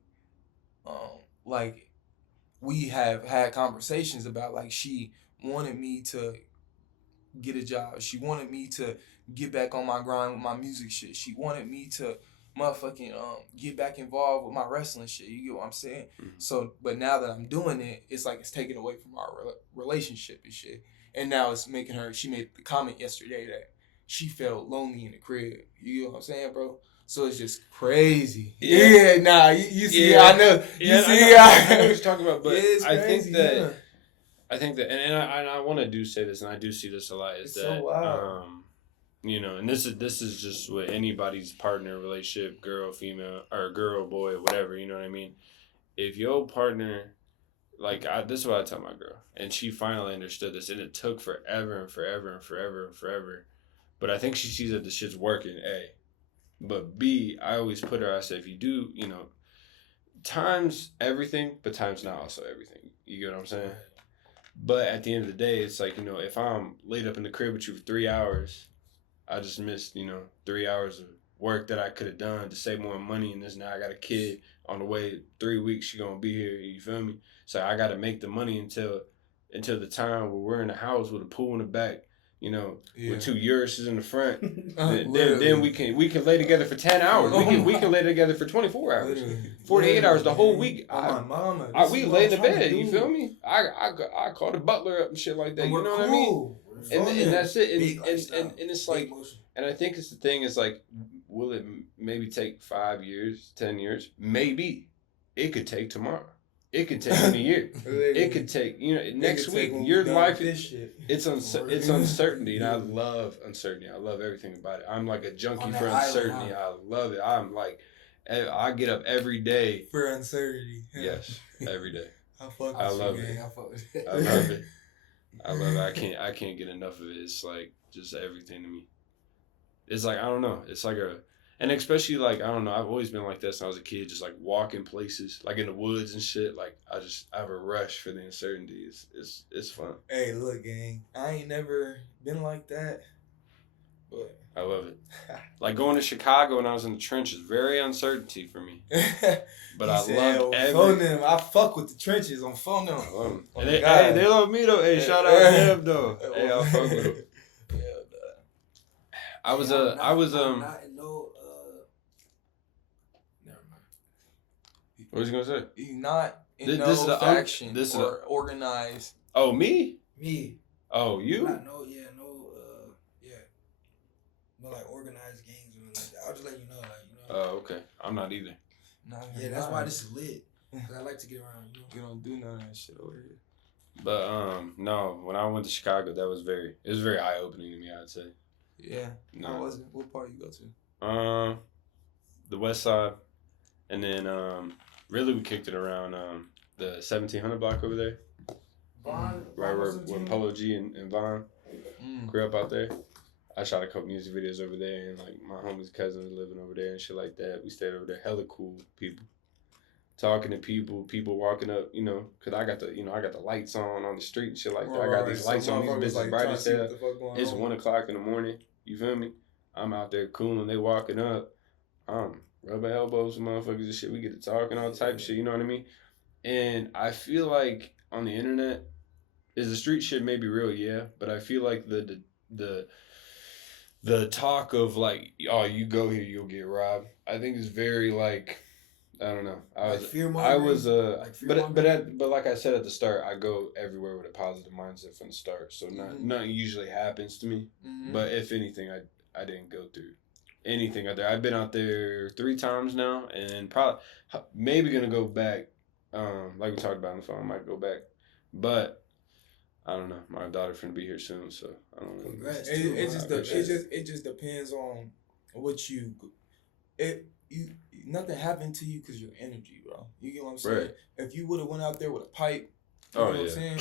we have had conversations about she wanted me to get a job. She wanted me to get back on my grind with my music shit. She wanted me to motherfucking get back involved with my wrestling shit. You get what I'm saying? Mm-hmm. So, but now that I'm doing it, it's it's taken away from our relationship and shit. And now it's making her. She made the comment yesterday that she felt lonely in the crib. You get what I'm saying, bro? So it's just crazy. Yeah, you see, I know. You see, I know what you're talking about, but it's crazy, I think that, and I want to say this, and I do see this a lot, is that, so wild. you know, and this is just with anybody's partner relationship, girl, female, or girl, boy, whatever, you know what I mean? If your partner, this is what I tell my girl, and she finally understood this, and it took forever, but I think she sees that the shit's working, A. But B, I always put her, I said, if you do, you know, time's everything, but time's not also everything. You get what I'm saying? But at the end of the day, it's you know, if I'm laid up in the crib with you for 3 hours, I just missed, you know, 3 hours of work that I could have done to save more money. And now I got a kid on the way. 3 weeks, she going to be here. You feel me? So I got to make the money until the time where we're in the house with a pool in the back. You know, with 2 Urises in the front, then we can lay together for 10 hours. We can lay together for 24 hours, 48 hours, the whole week. We lay in the bed. You feel me? I call the butler up and shit like that. You know what I mean? And that's it. And it's and I think it's the thing is will it maybe take 5 years, 10 years? Maybe. It could take tomorrow. It could take a year. It could take, you know, next week. Your life, it's uncertainty, and I love uncertainty. I love everything about it. I'm like a junkie for uncertainty. I love it. I'm I get up every day for uncertainty. Yes, every day. I love it. I love it. I love it. I can't get enough of it. It's just everything to me. It's I don't know. It's and especially I don't know, I've always been like this when I was a kid, just walking places, in the woods and shit. I have a rush for the uncertainty. It's fun. Hey, look, gang, I ain't never been like that, but I love it. Going to Chicago when I was in the trenches, very uncertainty for me. But I love everything. I fuck with the trenches on phone them. I love them. Oh, hey, they love me though. Hey, shout out to them though. Hey, I fuck with them. I was What was you gonna say? He's not in no faction or organized Oh, me? Me. Oh, you? No, like organized gangs or nothing like that. I'll just let you know, Oh, okay. I'm not either. Nah, Yeah, that's why this is lit. Cause I like to get around, You don't do none of that shit over here. But no, when I went to Chicago, it was very eye opening to me, I'd say. Yeah. No. How was it? What part you go to? The West Side, and then really we kicked it around the 1700 block over there. Vaughn, Right where Polo G and Vaughn grew up out there. I shot a couple music videos over there, and like my homie's cousin was living over there and shit like that. We stayed over there, hella cool people, talking to people walking up, cause I got the lights on the street and shit like that. I got these lights on, these bitches bright as hell. It's 1:00 in the morning. You feel me? I'm out there cooling. They walking up. Rubbing elbows with motherfuckers and shit. We get to talking all type of shit. You know what I mean? And I feel like on the internet, is the street shit maybe real? Yeah, but I feel like the talk of like, oh, you go here, you'll get robbed. I think it's very like, I don't know. But like I said at the start, I go everywhere with a positive mindset from the start. So nothing usually happens to me. Mm-hmm. But if anything, I didn't go through anything out there. I've been out there 3 times now, and probably maybe gonna go back. Like we talked about on the phone, I might go back, but I don't know. My daughter's gonna be here soon, so I don't know. Congrats, it just depends on what you nothing happened to you because your energy, bro. You get what I'm saying? Right. If you would have went out there with a pipe, you know what I'm saying?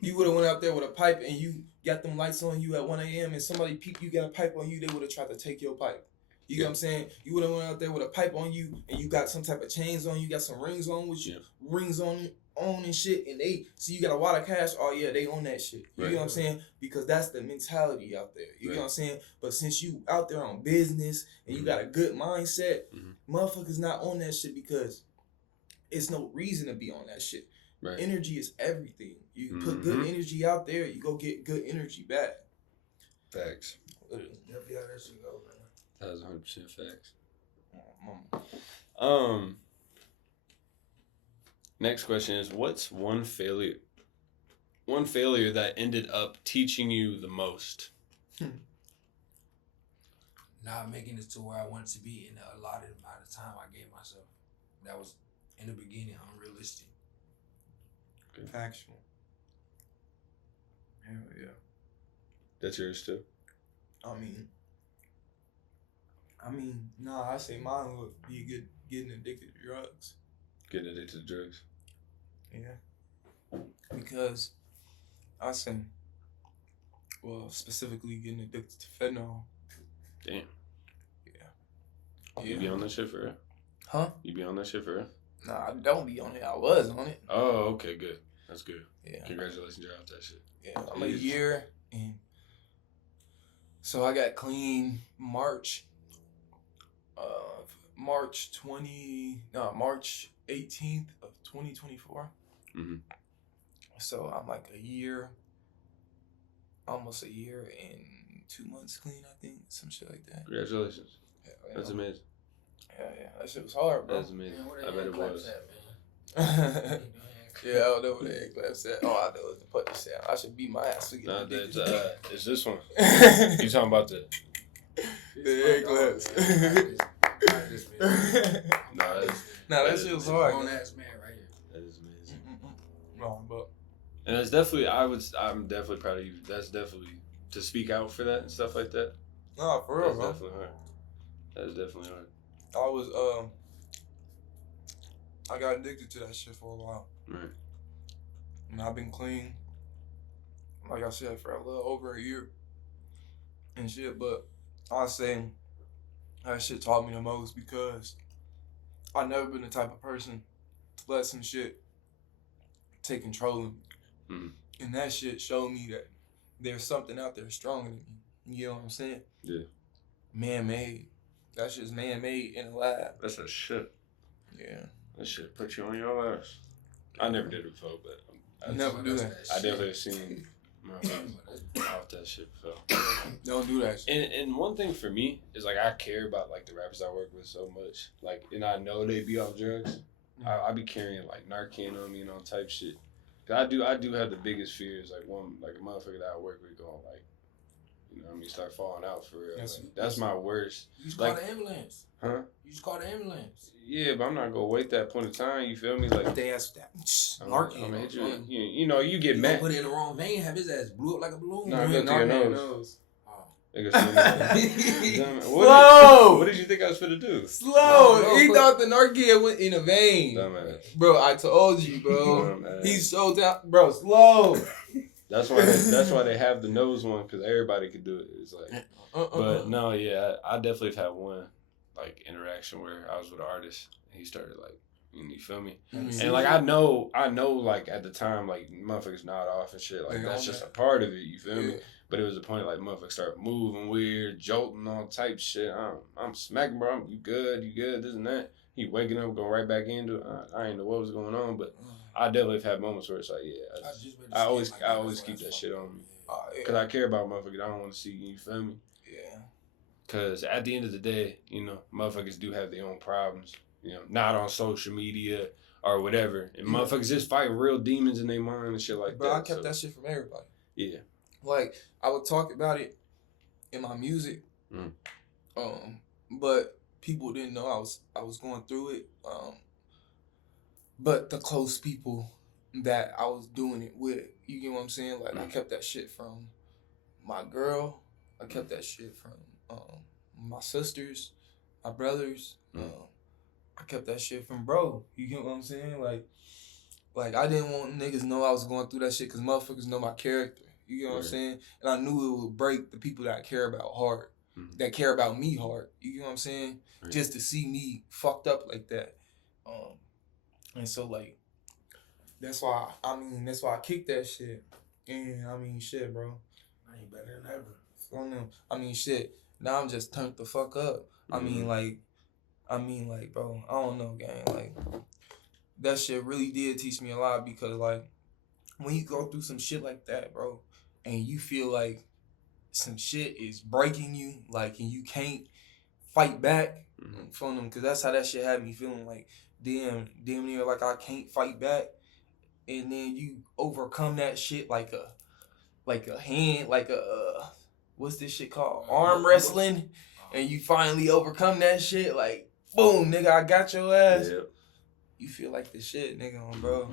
You would have went out there with a pipe and you got them lights on you at 1 a.m. and somebody peeped you got a pipe on you, they would have tried to take your pipe. You get what I'm saying? You would have went out there with a pipe on you and you got some type of chains on you, got some rings on with you, rings on and shit, and they see you got a lot of cash. Oh yeah, they own that shit. You get what I'm saying? Because that's the mentality out there. You get what I'm saying? But since you out there on business and you got a good mindset, motherfuckers not on that shit because it's no reason to be on that shit. Right. Energy is everything. You put good energy out there, you go get good energy back. Facts. Definitely how that shit go, man. That was 100% facts. Next question is, what's one failure that ended up teaching you the most? Not making it to where I wanted to be in a allotted amount of time I gave myself. That was, in the beginning, unrealistic. Okay. Factual. Hell yeah. That's yours too? I mean, I say mine would be getting addicted to drugs. Getting addicted to drugs? Yeah. Because I say, specifically getting addicted to fentanyl. Damn. Yeah. You be on that shit for real? Huh? You be on that shit for real? Nah, I don't be on it. I was on it. Oh, okay, good. That's good. Yeah. Congratulations, you're off that shit. Yeah, I'm a year in. So I got clean March 18th of 2024. Mm-hmm. So I'm like almost a year and 2 months clean, I think, some shit like that. Congratulations. Yeah, that's amazing. Yeah, that shit was hard, bro. That's amazing. I bet it was. Yeah, I don't know what the egg claps at. All I know is the putty sound. I should beat my ass for getting addicted. It's this one. You talking about the egg claps. That shit was hard. Grown ass man right here. That is amazing. No, but and that's definitely I'm definitely proud of you. That's definitely to speak out for that and stuff like that. No, for real, that's bro. Definitely hard. That is definitely hard. I got addicted to that shit for a while. Right. And I've been clean, like I said, for a little over a year and shit. But I say that shit taught me the most because I've never been the type of person to let some shit take control of me. Mm-hmm. And that shit showed me that there's something out there stronger than me. You know what I'm saying? Yeah. Man-made. That shit's man-made in a lab. That's a shit. Yeah. That shit put you on your ass. I never did it before, but I never do that. I definitely have seen my off that shit before. Don't do that shit. And one thing for me is like I care about like the rappers I work with so much. Like, and I know they be off drugs. I be carrying like Narcan on me and all type shit. 'Cause I do have the biggest fears. Like a motherfucker that I work with going like, you know what I mean, start falling out for real. That's my worst. You just like, call the ambulance. Huh? You just call the ambulance. Yeah, but I'm not gonna wait that point of time. You feel me? Like they ask that. I'm gonna hit you. You know, you get You mad. put it in the wrong vein. Have his ass blew up like a balloon. Nah, go to your nose. Slow. What did you think I was finna do? Slow. He thought the Narcan went in a vein. Dumbass. Bro, I told you, bro. Dumbass. He's so down. Bro, slow. That's why they have the nose one, because everybody could do it. It's like, but no, yeah, I definitely have had one like interaction where I was with an artist and he started like, you feel me? Mm-hmm. And like I know like at the time like motherfuckers nod off and shit, like that's just a part of it. You feel me? But it was a point like motherfuckers start moving weird, jolting, all type shit. I'm smacking, bro. You good, this and that. He waking up, going right back into it. I didn't know what was going on, but I definitely have had moments where it's like, yeah, I always keep that shit on me. Because I care about motherfuckers. I don't want to see you, feel me? Yeah. Because at the end of the day, you know, motherfuckers do have their own problems. You know, not on social media or whatever. And motherfuckers just fighting real demons in their mind and shit like that. Bro, I kept that shit from everybody. Yeah. Like, I would talk about it in my music. But people didn't know I was going through it. But the close people that I was doing it with, you get what I'm saying? Like, I kept that shit from my girl. I kept that shit from my sisters, my brothers. I kept that shit from bro. You get what I'm saying? Like I didn't want niggas know I was going through that shit because motherfuckers know my character. You get what I'm saying? And I knew it would break the people that I care about hard, that care about me hard. You get what I'm saying? Right. Just to see me fucked up like that. And so like, that's why I kicked that shit. And I mean, shit, bro. I ain't better than ever. I mean, shit. Now I'm just turned the fuck up. I mean, like, bro, I don't know, gang. Like, that shit really did teach me a lot because, like, when you go through some shit like that, bro, and you feel like some shit is breaking you, like, and you can't fight back from them, because that's how that shit had me feeling, like, damn near like I can't fight back, and then you overcome that shit like a what's this shit called? Arm wrestling, and you finally overcome that shit, like, boom, nigga, I got your ass. Yep. You feel like the shit, nigga, bro.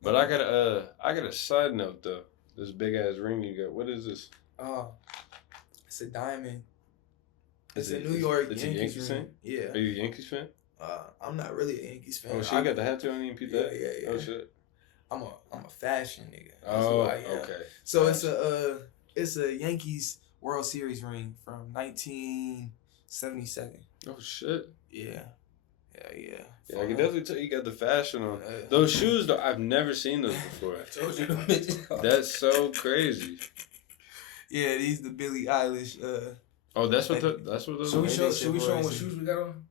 But I got a side note though. This big ass ring you got. What is this? It's a diamond. It's a New York Yankees ring. Yeah. Are you a Yankees fan? I'm not really a Yankees fan. Oh, you got the hat too on EP.2? Yeah. Oh shit. I'm a fashion nigga. That's okay. So it's a Yankees World Series ring from 1977. Oh shit. Yeah. Yeah, I can definitely tell you got the fashion on. Those shoes, though, I've never seen those before. I told you them bitches. That's so crazy. Yeah, these the Billie Eilish. That's what those. Should we show them what shoes we got on?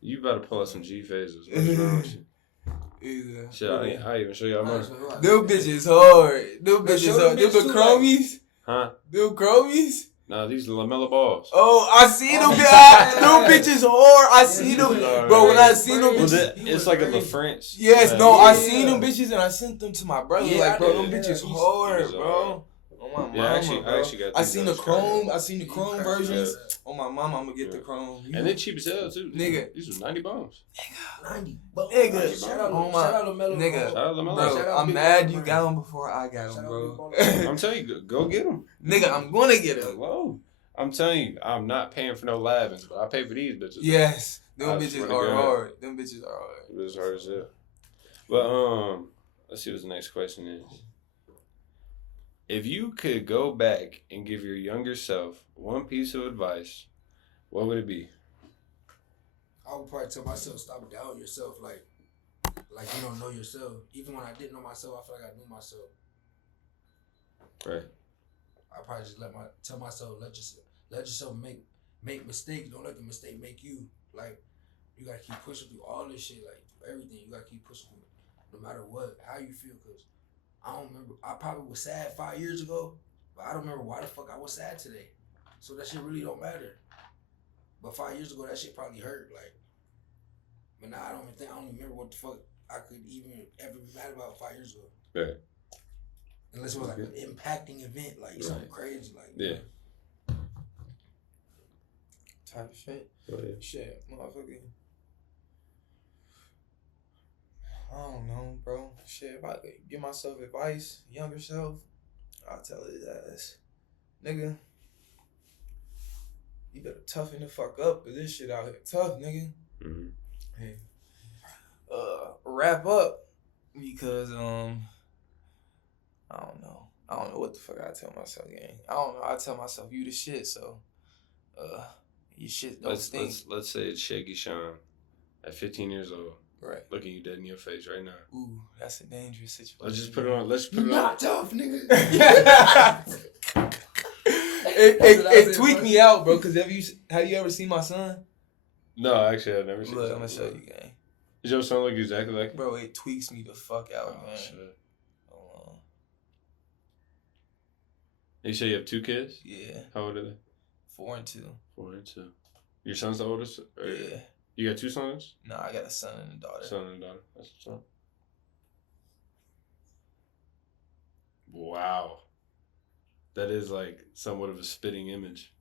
You better pull out some G phases. What's wrong with you? Yeah. Shit, I even show y'all mine. Them bitches hard. Them bitches hard. Them the chromies. Huh? Them chromies. Nah, these are LaMelo balls. Oh, I see them. Them bitches hard. I see them, bro. When I seen them bitches, it's like a La France. Yes, no, I seen them bitches and I sent them to my brother. Like, bro, them bitches hard, bro. On my mama, I actually got. I seen the chrome. I seen the chrome versions. On my mama, I'm gonna get the chrome. And they're cheap as hell too, nigga. These was $90. Nigga, shout out to Melo. Nigga, bro, I'm mad you got them before I got them, bro. I'm telling you, go get them. Nigga, I'm gonna get them. Whoa. I'm telling you, I'm not paying for no Lavins, but I pay for these bitches. Yes, them bitches are hard. Them bitches are hard. It's hard as hell. But let's see what the next question is. If you could go back and give your younger self one piece of advice, what would it be? I would probably tell myself, stop doubting yourself, like you don't know yourself. Even when I didn't know myself, I feel like I knew myself. Right. I probably just tell myself, let yourself make mistakes. Don't let the mistake make you. Like, you gotta keep pushing through all this shit, like everything. You gotta keep pushing through, no matter what, how you feel. Cause I don't remember. I probably was sad 5 years ago, but I don't remember why the fuck I was sad today. So that shit really don't matter. But 5 years ago, that shit probably hurt. Like, but now I don't even remember what the fuck I could even ever be mad about 5 years ago. Right. Unless it was like an impacting event, like something crazy, like yeah. Type of shit. Oh, yeah. Shit, motherfucker. I don't know, bro. Shit, if I could give myself advice, younger self, I'll tell his ass, nigga, you better toughen the fuck up, cause this shit out here tough, nigga. Mm-hmm. Hey, wrap up, because I don't know what the fuck I tell myself, gang. I don't know. I tell myself you the shit, so your shit don't stink. Let's say it's Shaky Shawn at 15 years old. Right. Looking you dead in your face right now. Ooh, that's a dangerous situation. Let's just put it on. Let's put it on. not tough, nigga. it tweaked me out, bro. Cause have you ever seen my son? No, actually, I've never seen. Look, I'm gonna show you, gang. Does your son look exactly like? Bro, it tweaks me the fuck out, man. Shit. Hold on. You say you have 2 kids? Yeah. How old are they? 4 and 2. 4 and 2. Your son's the oldest? Or Yeah. You got 2 sons? No, I got a son and a daughter. Son and daughter. That's what's up. Wow. That is like somewhat of a spitting image.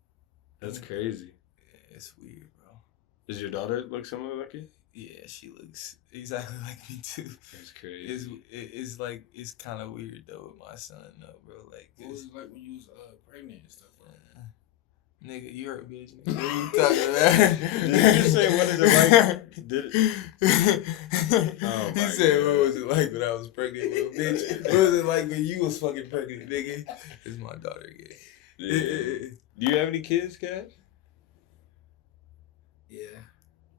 That's crazy. Yeah, it's weird, bro. Does your daughter look similar like you? Yeah, she looks exactly like me too. That's crazy. It's like it's kind of weird though with my son though, bro. Like, What was it like when you was pregnant and stuff? nigga, you heard bitch. Nigga. What you talking about? Did you just say what is it like? Did it? Oh he my said, God. "What was it like when I was pregnant, little bitch? What was it like when you was fucking pregnant, nigga?" It's my daughter again. Yeah. Do you have any kids, Cash? Yeah.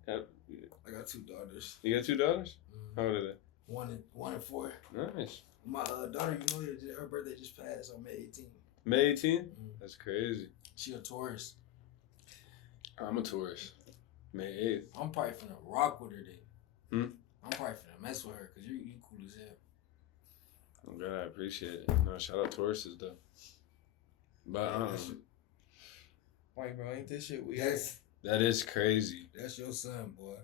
I got 2 daughters. You got 2 daughters? How old are they? 1 and 4. Nice. My daughter, you know, her birthday just passed on May 18th. May 18th? That's crazy. She a Taurus. I'm a Taurus. May 8th. I'm probably finna rock with her then. I'm probably finna mess with her because you cool as hell. Oh God, I appreciate it. No, shout out Tauruses though. But Wait, bro, ain't this shit weird? that is crazy. That's your son, boy.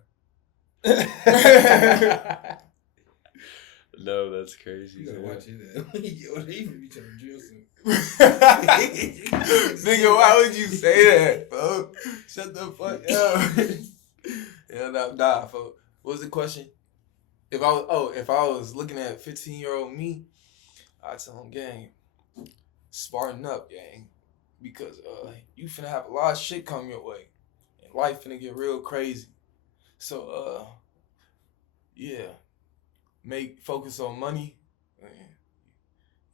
No, that's crazy. You gotta watch it. Yo, they even be trying to drill some. Nigga, why would you say that, bro? Shut the fuck up. Yeah, nah, folks. What was the question? If I was looking at 15-year-old me, I'd tell him, gang, smarten up, gang, because you finna have a lot of shit come your way, and life finna get real crazy. So yeah, focus on money.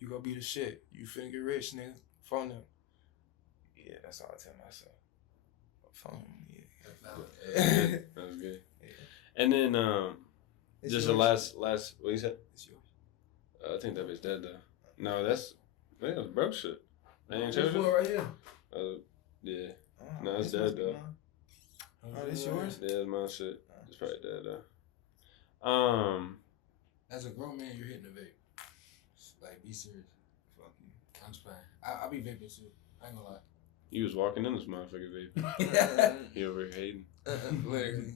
You gonna be the shit. You finna get rich, nigga. Phone them. Yeah, that's all I tell myself. Phone them. Yeah. That was good. Yeah. And then It's just yours. the last what you said? It's yours. I think that was dead though. No, that's broke shit. I ain't This changed one it. right here. Yeah. Oh, No, it's this must dead be though. mine. Oh, this yours? Yeah, it's my shit. It's probably dead though. As a grown man, you're hitting a vape. Like, be serious. Fuck you. I'm just playing. I be vaping too. I ain't gonna lie. You was walking in this motherfucker, baby. You over here hating. Literally.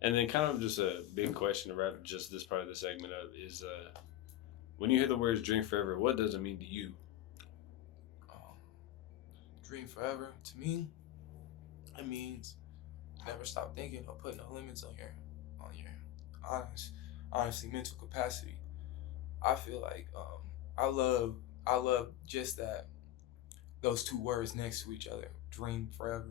And then kind of just a big question to wrap just this part of the segment up is when you hear the words "drink forever," what does it mean to you? Dream forever to me, it means never stop thinking or put no limits on your honestly mental capacity. I feel like I love just that, those 2 words next to each other, dream forever.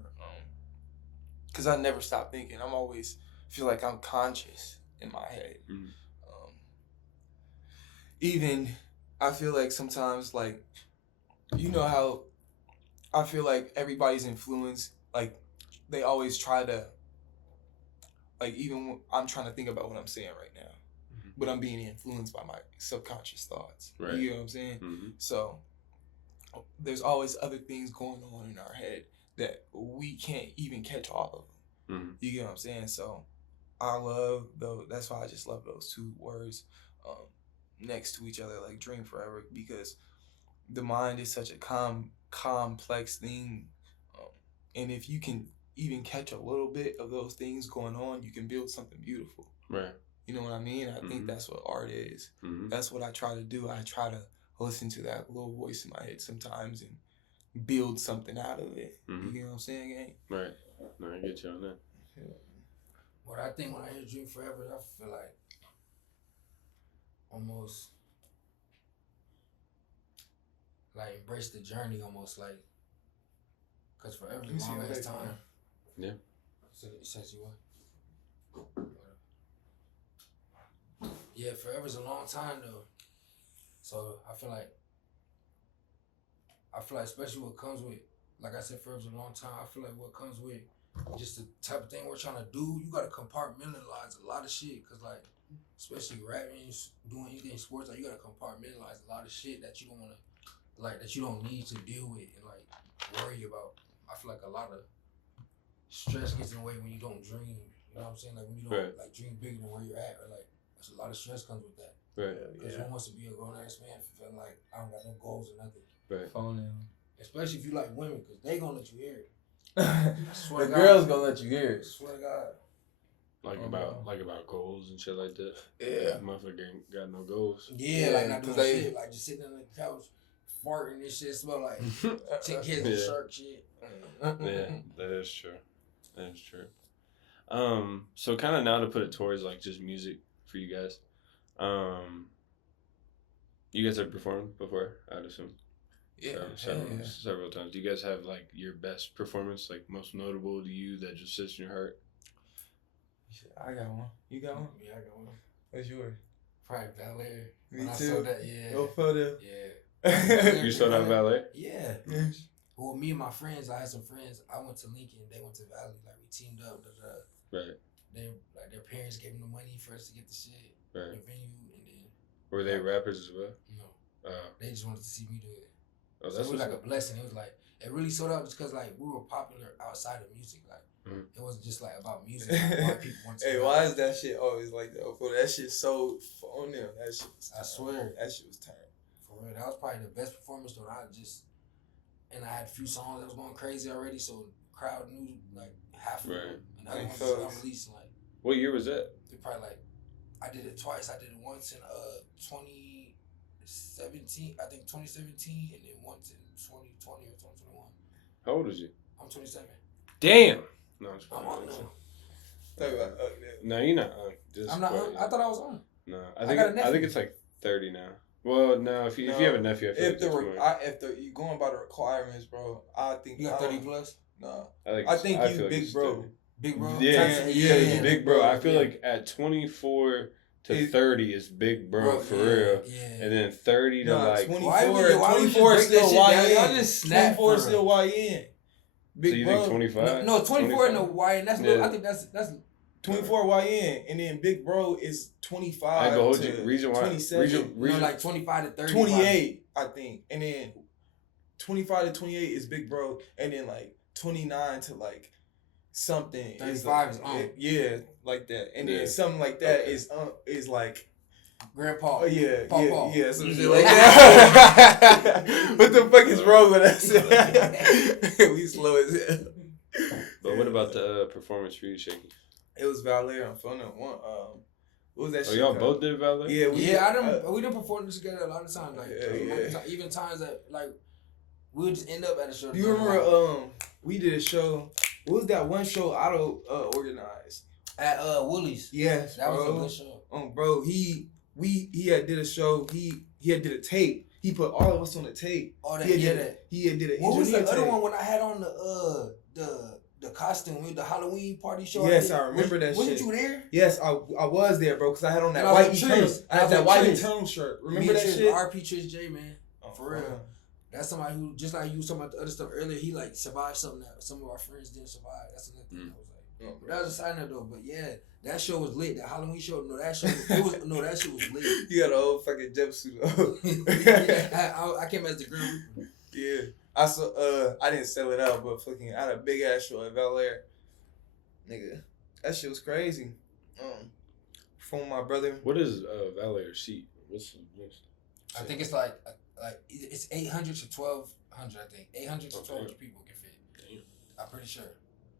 Cause I never stop thinking. I'm always feel like I'm conscious in my head. Even I feel like sometimes, like, you know how I feel like everybody's influence, like, they always try to, like, even when I'm trying to think about what I'm saying right now, but I'm being influenced by my subconscious thoughts. Right. You know what I'm saying? Mm-hmm. So there's always other things going on in our head that we can't even catch all of them. Mm-hmm. You get what I'm saying? So I love those. That's why I just love those 2 words next to each other, like dream forever, because the mind is such a complex thing, and if you can even catch a little bit of those things going on, you can build something beautiful. Right. You know what I mean? I think that's what art is. That's what I try to do. I try to listen to that little voice in my head sometimes and build something out of it. You know what I'm saying, gang? Right. No, I get you on that. Yeah. What I think when I hear Dream Forever, I feel like almost like embrace the journey, almost like, cause forever is a long ass time. Yeah. So it says you what? Yeah, forever's a long time though. So I feel like especially what comes with, like I said, forever's a long time. I feel like what comes with just the type of thing we're trying to do, you gotta compartmentalize a lot of shit. Cause like, especially rapping, doing anything in sports, like you gotta compartmentalize a lot of shit that you don't wanna, like that you don't need to deal with and like worry about. I feel like a lot of stress gets in the way when you don't dream. You know what I'm saying? Like when you don't like dream bigger than where you're at, or like there's a lot of stress comes with that. Right. Because who wants to be a grown ass man feeling like I don't got no goals or nothing. Right. Phone in. Especially if you like women, because they gonna let you hear it. The girls gonna let you hear it. Swear to God. Like about goals and shit like that. Yeah. Motherfucker ain't got no goals. Yeah, like not doing shit, like just sitting on the couch, farting and shit, smell like 10 kids and shark shit. Yeah, that is true. That is true. So kind of now to put it towards like just music for you guys. You guys have performed before, I'd assume. Yeah, several times. Do you guys have like your best performance, like most notable to you that just sits in your heart? I got one. You got one? Yeah, I got one. What's yours? Probably Ballet. Me when too. I saw that, yeah. Go photo. Yeah. You saw that Ballet? Yeah. Yes. Well, me and my friends, I had some friends. I went to Lincoln. They went to Valley. Like we teamed up. Right. Their parents gave them the money for us to get the shit, Right. the venue, and then. Were they rappers as well? No. They just wanted to see me do it. Oh, so it was like a blessing. It was like it really sold out just because like we were popular outside of music. Like it wasn't just like about music. Like, why people wanted to. Hey, why is that shit always like that? For that shit so on them. That shit. I swear. That shit was tired. For real, that was probably the best performance though. And I had a few songs that was going crazy already, so the crowd knew like half of them. And I was unreleased like. What year was that? It probably like, I did it twice. I did it once in 2017, I think 2017, and then once in 2020 or 2021. How old was you? I'm 27. Damn. No, I'm on now. No, you're not. I'm not. I thought I was on. No, I think it's like 30 now. Well, no, if you have a nephew, I feel if you going by the requirements, bro, I think you got 30 plus. No, I think you like big bro. Big bro. Yeah, big bro. I feel like at 24 to 30 is big bro for real. Yeah. And then 30 to like 24 is still YN. Y'all just snap 24 is still YN. Big so you think 25? No, 24 in the YN. That's little, I think that's 24 YN, and then big bro is 25 to reason why 27. Like 25 to 30. 28, I think, and then 25 to 28 is big bro, and then like 29 to like something 35 is yeah, like that, and then something like that is like grandpa. Oh yeah, Pawpaw. yeah, some shit like that. What the fuck is wrong with us? We slow as hell. But what about the performance for you, Shaky? It was Valet on Phone One. What was that? Oh, shit y'all called? both did Valet? Yeah, we done performed together a lot of times. Like even times that like we would just end up at a show. You remember? We did a show. What was that one show Otto organized at Woolies? Yes, that was a good show. Bro, he had did a show. He had did a tape. He put all of us on the tape. Oh, he had did it. What was the other one when I had on the costume with the Halloween party show? Yes, I remember that shit. Wasn't you there? Yes, I was there, bro, because I had on that white tone shirt. Remember that shit? RP Trish J, man. For real. That's somebody who, just like you was talking about the other stuff earlier, he like survived something that some of our friends didn't survive. That's another thing I was like. That was a side note though, but yeah, that show was lit. That Halloween show, that shit was lit. You got a whole fucking jumpsuit on. I came as the Grim Reaper. Yeah. I didn't sell it out, but fucking I had a big ass show at Bel Air. Nigga, that shit was crazy. From my brother. What is valet or seat? What's I think it's like it's 800 to 1200. I think 800 to 1200 people can fit. Damn. I'm pretty sure.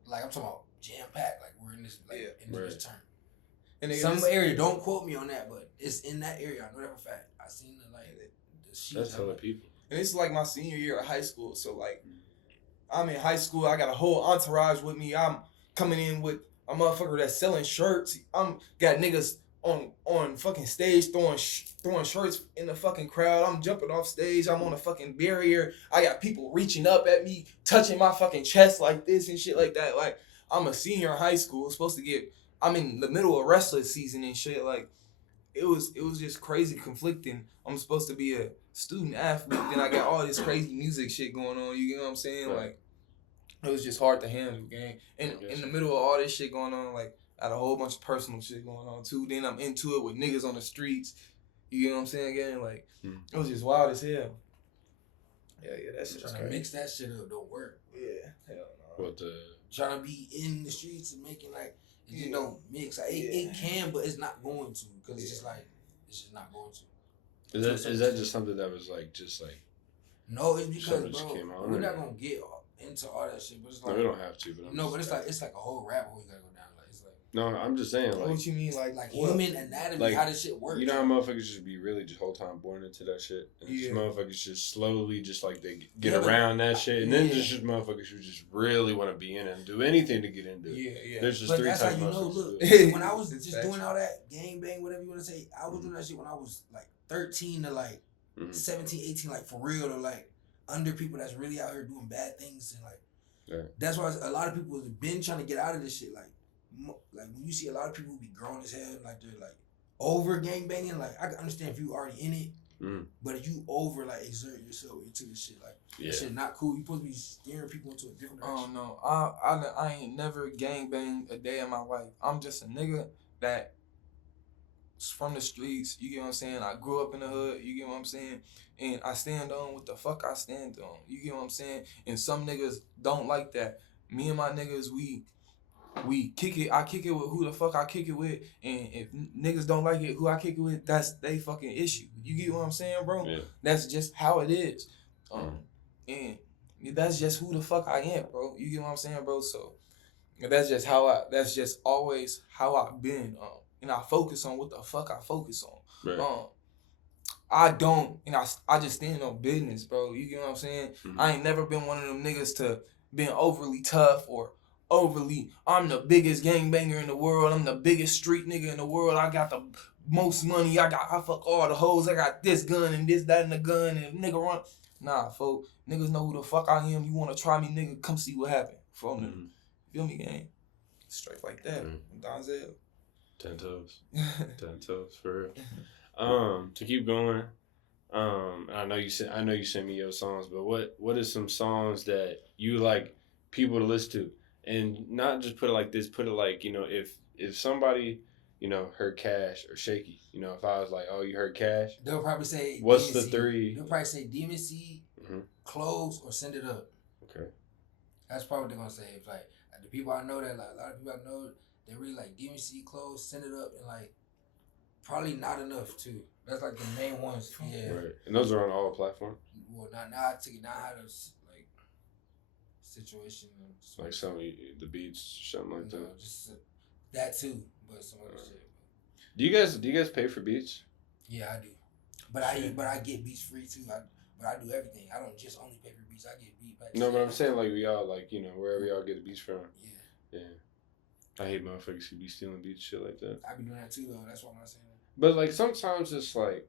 Like I'm talking about jam packed. Like we're in this in this turn. And some area, don't quote me on that, but it's in that area. I know that for a fact. I seen the sheets. That's hella people. And it's like my senior year of high school, so like I'm in high school. I got a whole entourage with me. I'm coming in with a motherfucker that's selling shirts. I'm got niggas on fucking stage throwing shirts in the fucking crowd. I'm jumping off stage. I'm on a fucking barrier. I got people reaching up at me, touching my fucking chest like this and shit like that. Like I'm a senior in high school, supposed to get. I'm in the middle of wrestling season and shit. Like it was just crazy conflicting. I'm supposed to be a student athlete, then I got all this crazy music shit going on. You get what I'm saying? Right. Like it was just hard to handle, gang. And in the middle of all this shit going on, like I had a whole bunch of personal shit going on too. Then I'm into it with niggas on the streets. You get what I'm saying, gang? Like it was just wild as hell. Yeah, that shit. Trying to mix that shit up don't work. Yeah, hell no. What the? Trying to be in the streets and making like it just don't mix. Like, it can, but it's not going to because it's just like it's just not going to. Is that just something that was like just like? No, it's because just came out, we're not gonna get into all that shit. But it's like no, we don't have to. But but it's like a whole rabbit hole you gotta go down. Like it's like no, I'm just saying like. What you mean, like human anatomy? Like, how this shit works? You know how motherfuckers just be really just whole time born into that shit, and just motherfuckers just slowly just like they get around that shit, and then just motherfuckers who just really want to be in it and do anything to get into it. Yeah. There's just but three that's types how you of know. motherfuckers. Look, when I was just doing all that gang bang, whatever you want to say, I was doing that shit when I was like 13 to like 17, 18, like for real, to like under people that's really out here doing bad things and like. That's why a lot of people have been trying to get out of this shit. Like when you see a lot of people who be grown as hell, like they're like over gang banging. Like I can understand if you already in it, but if you over like exert yourself into this shit, like that shit not cool. You supposed to be steering people into a different direction. Oh no, I ain't never gang banged a day in my life. I'm just a nigga that's from the streets. You get what I'm saying? I grew up in the hood. You get what I'm saying? And I stand on what the fuck I stand on. You get what I'm saying? And some niggas don't like that. Me and my niggas, we kick it. I kick it with who the fuck I kick it with. And if niggas don't like it, who I kick it with, that's they fucking issue. You get what I'm saying, bro? Yeah. That's just how it is. And that's just who the fuck I am, bro. You get what I'm saying, bro? So that's just always how I've been. And I focus on what the fuck I focus on. Right. I don't, and I just stand on business, bro. You get what I'm saying? I ain't never been one of them niggas to been overly tough or overly, I'm the biggest gangbanger in the world. I'm the biggest street nigga in the world. I got the most money. I fuck all the hoes. I got this gun and this, that, and the gun. And nigga run. Nah, folks. Niggas know who the fuck I am. You want to try me, nigga? Come see what happened. From them. Feel me, gang? Straight like that. Donzel. 10 toes. 10 toes, for real. To keep going, I know you sent me your songs, but what is some songs that you like people to listen to, and not just put it like this, put it like, you know, if somebody, you know, heard Cash or Shaky, you know, if I was like, oh, you heard Cash, they'll probably say what's Demon the three? They'll probably say Demon Seed, Close, or Send It Up. Okay, that's probably what they're gonna say. If like the people I know that like a lot of people I know, they really like Demon Seed, Close, Send It Up, and like. Probably Not Enough too. That's like the main ones. Yeah. Right. And those are on all platforms. Well, now I took it. Now I had a like situation. Like some of the beats, something like that. Just that too, but some other shit. Do you guys pay for beats? Yeah, I do. But I get beats free too. But I do everything. I don't just only pay for beats. I get beat back. No, but I'm saying like we all like, you know, wherever y'all get the beats from. Yeah. I hate motherfuckers who be stealing beats, shit like that. I be doing that too though. That's why I'm not saying that. But like sometimes it's like,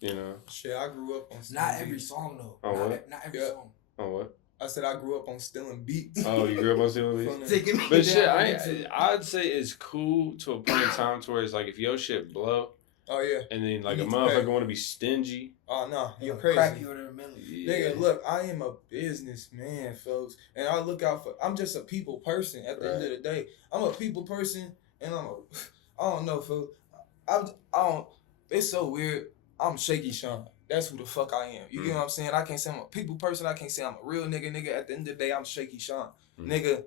you know. Shit, I grew up on not every song though. Oh what? Not every song. Oh what? I said I grew up on stealing beats. Oh, you grew up on stealing beats? But shit, I'd say it's cool to a point in time to where it's like if your shit blow. Oh yeah. And then like a motherfucker want to be stingy. Oh no, you're crazy. Crappy or the melon. Nigga, look, I am a businessman, folks, and I look out for. I'm just a people person. At the end of the day, I'm a people person, and I don't know, folks. I don't. It's so weird. I'm Shaky Shawn. That's who the fuck I am. You get what I'm saying? I can't say I'm a people person. I can't say I'm a real nigga. At the end of the day, I'm Shaky Shawn. Nigga,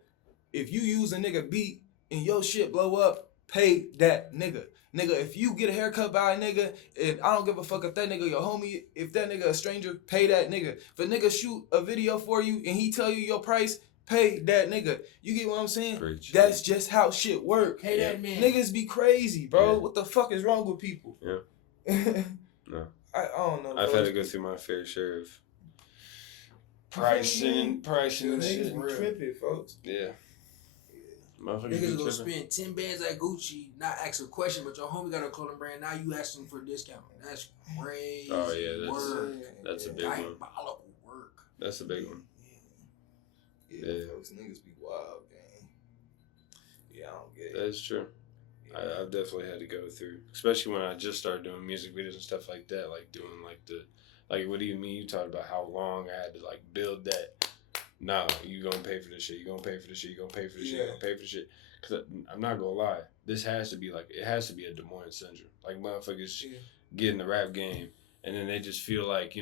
if you use a nigga beat and your shit blow up, pay that nigga. Nigga, if you get a haircut by a nigga, and I don't give a fuck if that nigga your homie, if that nigga a stranger, pay that nigga. If a nigga shoot a video for you and he tell you your price, pay that nigga. You get what I'm saying? Preach. That's just how shit work. Pay that man. Niggas be crazy, bro. Yeah. What the fuck is wrong with people? Yeah. No. I don't know. I've had to go through my fair share of pricing and Niggas shit. be tripping, folks. Yeah. Niggas gonna spend 10 bands at Gucci, not ask a question, but your homie got a clothing brand. Now you asking for a discount. That's crazy. Oh yeah, that's a big one. Diabolical work. That's a big one. Yeah, folks, niggas be wild, gang. Yeah, I don't get it. That's true. I've definitely had to go through, especially when I just started doing music videos and stuff like that, like doing what do you mean? You talked about how long I had to like build that. No, you gonna pay for this shit. You gonna pay for this shit. You gonna pay for this shit. You gonna pay for this shit. Cause I'm not gonna lie, this has to be it has to be a Des Moines syndrome. Like motherfuckers get in the rap game, and then they just feel like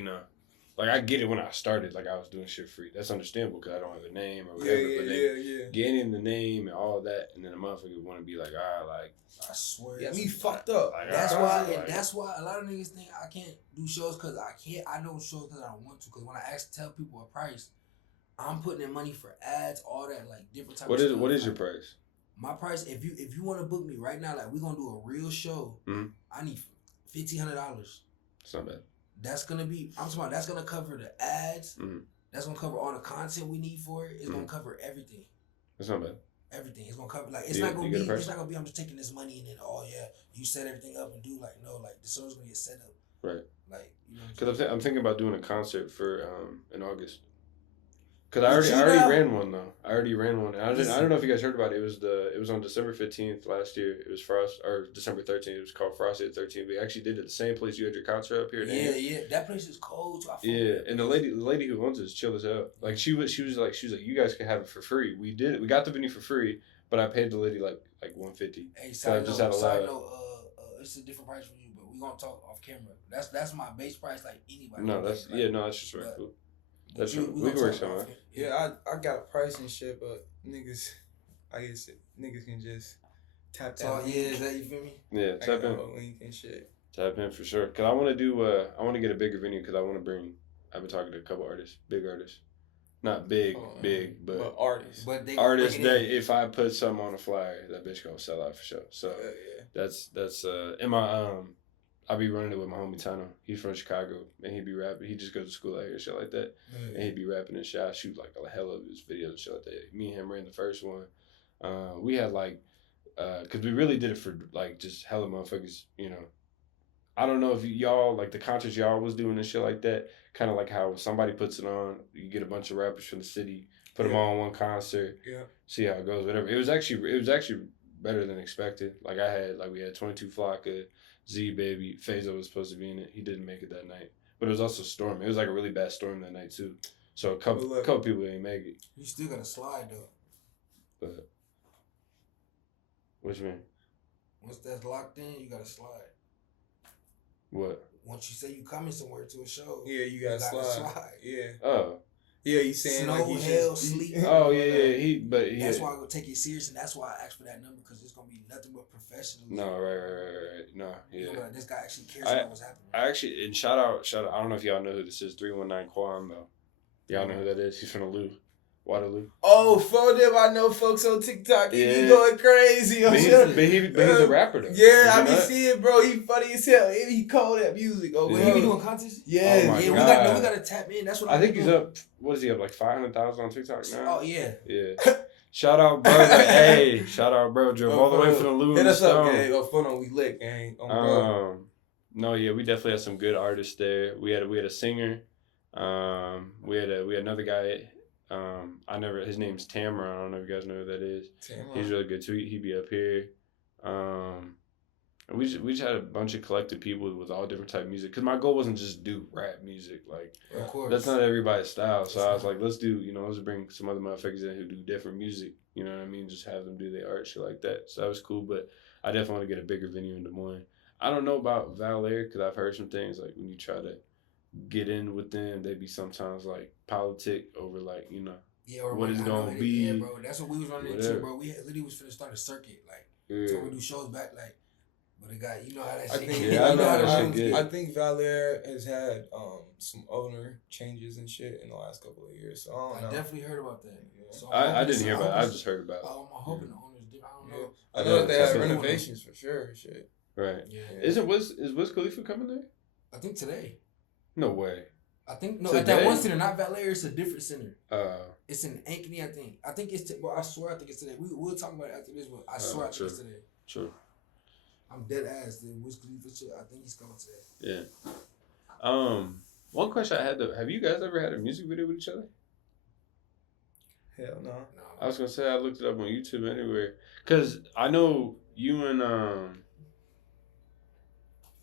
like I get it when I started, like I was doing shit free. That's understandable because I don't have a name or whatever. But getting the name and all that, and then a motherfucker want to be like, like I swear. Yeah, me fucked up. Like, That's why. That's why a lot of niggas think I can't do shows because I can't. I don't shows because I don't want to. Because when I tell people a price, I'm putting in money for ads, all that, like different types. What of is stuff. What is your price? My price, if you want to book me right now, like we're gonna do a real show, I need $1,500. It's not bad. That's gonna be. I'm talking about. That's gonna cover the ads. That's gonna cover all the content we need for it. It's gonna cover everything. It's not bad. Everything. It's gonna cover. Like it's not gonna be. It's not gonna be. I'm just taking this money and then you set everything up and do like the show's gonna get set up. Right. Like Because I'm thinking about doing a concert for in August. Cause I already ran one though. I don't know if you guys heard about it. It was on December 15th last year. It was December 13th. It was called Frosty the 13th. We actually did it at the same place you had your concert up here. Yeah. That place is cold too. And the lady who owns it is chill as hell. Like she was like you guys can have it for free. We did it. We got the venue for free, but I paid the lady like $150. Hey, side note, it's a different price for you, but we gonna talk off camera. That's my base price. Like anybody. No, that's just right. Cool. That's we can work somewhere. Yeah, I got a price and shit, but niggas, I guess niggas can just tap that. So is that you feel me? Yeah, tap in. Link and shit. Tap in for sure. Cause I want to get a bigger venue. Cause I want to bring. I've been talking to a couple artists, big artists, not big, but artists. But they artists that if I put something on a flyer, that bitch gonna sell out for sure. So that's in my I be running it with my homie Tano. He's from Chicago, and he be rapping. He just goes to school out here and shit like that. And he be rapping and shit. I shoot like a hell of his videos and shit like that. Me and him ran the first one. We had like, cause we really did it for like just hella motherfuckers. I don't know if y'all like the concerts y'all was doing and shit like that. Kind of like how somebody puts it on, you get a bunch of rappers from the city, put them all in one concert. Yeah. See how it goes. Whatever. It was actually better than expected. Like we had 22 Flocka. Z Baby, Fazo was supposed to be in it. He didn't make it that night, but it was also storming. It was like a really bad storm that night too. So a couple people didn't make it. You still gotta slide though. But what you mean? Once that's locked in, you gotta slide. What? Once you say you coming somewhere to a show, yeah, you gotta slide. Yeah. Oh. Yeah, he's saying snow, like he hell, sleep. Oh yeah. That's why I'm gonna take it serious, and that's why I asked for that number because it's gonna be nothing but professional. No, right. No, yeah. This guy actually cares about what's happening. I actually and shout out. I don't know if y'all know who this is. 319 Quan though. Y'all know who that is? He's from the Waterloo. Oh, for them, I know folks on TikTok. He be going crazy. But he's a rapper though. Yeah, I be seeing, bro. He funny as hell. He cold at music. Oh, he be doing contests. Yeah, oh we gotta tap in. That's what I think he's up. What is he up like 500,000 on TikTok now? Oh yeah. Shout out, bro. Hey, shout out, bro. Drove all the way from the Lou. Hit us up, gang. Oh, fun on we lit, gang. No, yeah, we definitely had some good artists there. We had a singer. We had another guy. His name's Tamara. I don't know if you guys know who that is. Tamara. He's really good too. He be up here. And we just had a bunch of collective people with all different type of music. Cause my goal wasn't just do rap music. Like, of course, that's not everybody's style. So I was like, let's bring some other motherfuckers in who do different music. You know what I mean? Just have them do their art, shit like that. So that was cool. But I definitely want to get a bigger venue in Des Moines. I don't know about Valer because I've heard some things like when you try to get in with them, they be sometimes like politic over like, yeah, or what is gonna be. Yeah, bro. That's what we was running into, bro. We literally was finna start a circuit, like so we do shows back, like But it got, you know how that I shit think get. Yeah, I You know how how the that shit rooms get. I think Valère has had some owner changes and shit in the last couple of years. So I don't I know. definitely heard about that. Yeah. So I didn't hear about it. I just heard about it. I'm hoping the owners do. I don't Yeah. know. I know that they had Yeah. renovations for sure. Shit. Right. Yeah. Is Wiz Khalifa coming there? I think today. No way. I think no, Today? at that one center, not Valère. It's a different center. Uh, It's in Ankeny, I think. I think it's. Well, I swear, I think it's today. We'll talk about it after this, but I swear, I think it's today. true. I'm dead ass. The Wiz Khalifa shit. I think he's coming today. Yeah. One question I had though: have you guys ever had a music video with each other? Hell no. No. I was gonna say I looked it up on YouTube anywhere, cause I know you and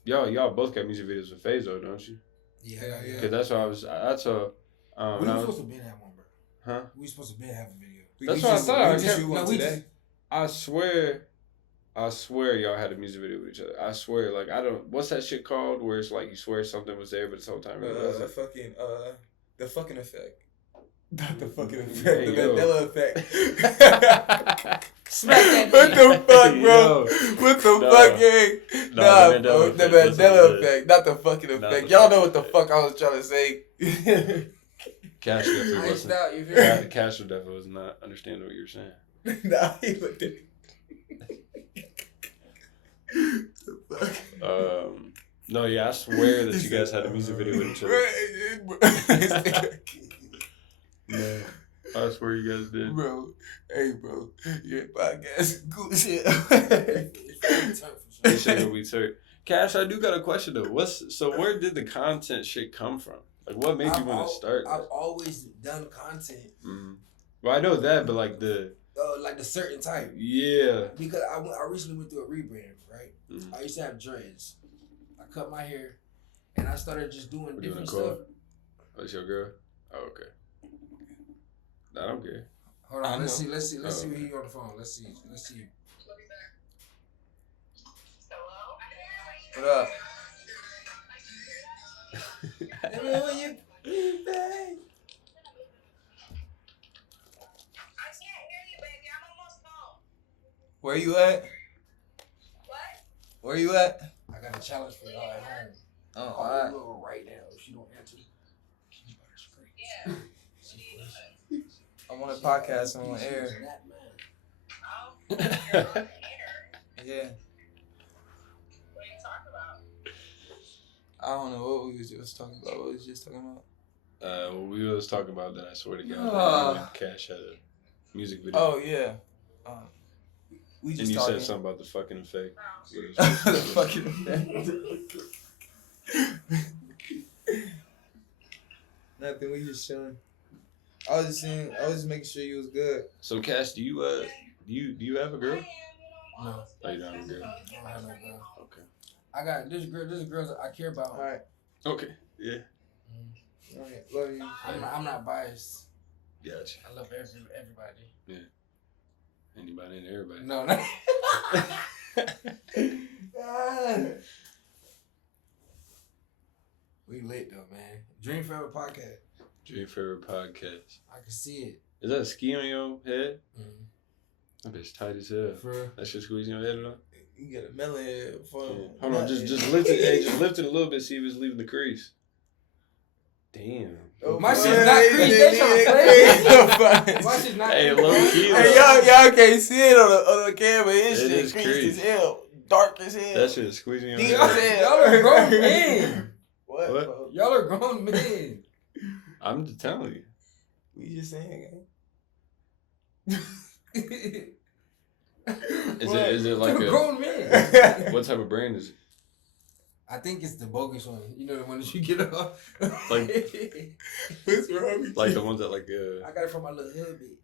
y'all both got music videos with FaZe though, don't you? Yeah. Cause that's what I was. That's what. We When were I was, supposed to be have one, bro. huh? We were supposed to be have a video. That's what I thought. We just shoot one today. I swear y'all had a music video with each other. I swear, like I don't. What's that shit called? Where it's like you swear something was there, but this whole time it wasn't. The fucking effect. Not the fucking effect. Hey, the yo. Mandela effect. Smack that What the fuck, bro? Yo. What the Nah. fuck, gang? Nah, the Mandela bro, effect. the That's Mandela what it is. effect, not the fucking Not effect. the Y'all know fucking what the effect. fuck I was trying to say. Cash definitely Iced wasn't. out, you feel me? Cash definitely was not understanding what you were saying. Nah, he looked at the fuck. No, yeah, I swear that you guys had a music video with each other. No, I swear you guys did. Bro, hey, bro, your podcast is cool shit. This shit gonna be turned. Cash, I do got a question though. Where did the content shit come from? Like, what made you want to start? I've always done content. Mm-hmm. Well, I know that, but like the certain type. yeah. Because I recently went through a rebrand, right? Mm-hmm. I used to have dreads. I cut my hair, and I started just doing We're different doing a stuff. Oh, it's your girl? Oh, okay. I don't care. Hold on, let's see Oh, what okay. he on the phone. Let's see. What up? Where you at? Where you at? I got a challenge for y'all at home. Oh, Call alright. the girl right now. If she don't answer, I'm on a podcast. I'm on air. Yeah. I don't know what we was just talking about. What we was just talking about? Well, we was talking about that. I swear to God, Ah. you and Cash had a music video. Oh yeah. We and just you talking. said something about the fucking effect. The fucking effect. Nothing. We just chilling. I was just making sure you was good. So, Cash, do you have a girl? no, Oh, you don't have a girl. I don't have no girl. Okay. I got this girls I care about. All right. Okay. Yeah. All right. Love you. I'm not biased. Gotcha. I love everybody. Anybody and everybody. No. We lit though, man. Dream Forever podcast. Dream favorite podcast. I can see it. Is that a ski on your head? Mm-hmm. That bitch tight as hell. For real. That shit squeezing your head or not? You get a melon for. Yeah. Hold on, just lift it. Hey, just lift it a little bit. See if it's leaving the crease. Damn. Oh, My boy. shit's not creased. They tryna play. My shit's not. Hey, low key. Hey, y'all can't see it on the camera. His It shit is creased creased. as hell, dark as hell. That shit is squeezing your Deep head. as hell. Y'all are grown men. What? What? Bro? Y'all are grown men. I'm just telling you. We just saying, Is it like a grown men? gang. what type of brand is it? I think it's the bogus one. You know the one that you get off. Like- What's wrong with Like you? the ones that like I got it from my little hubby.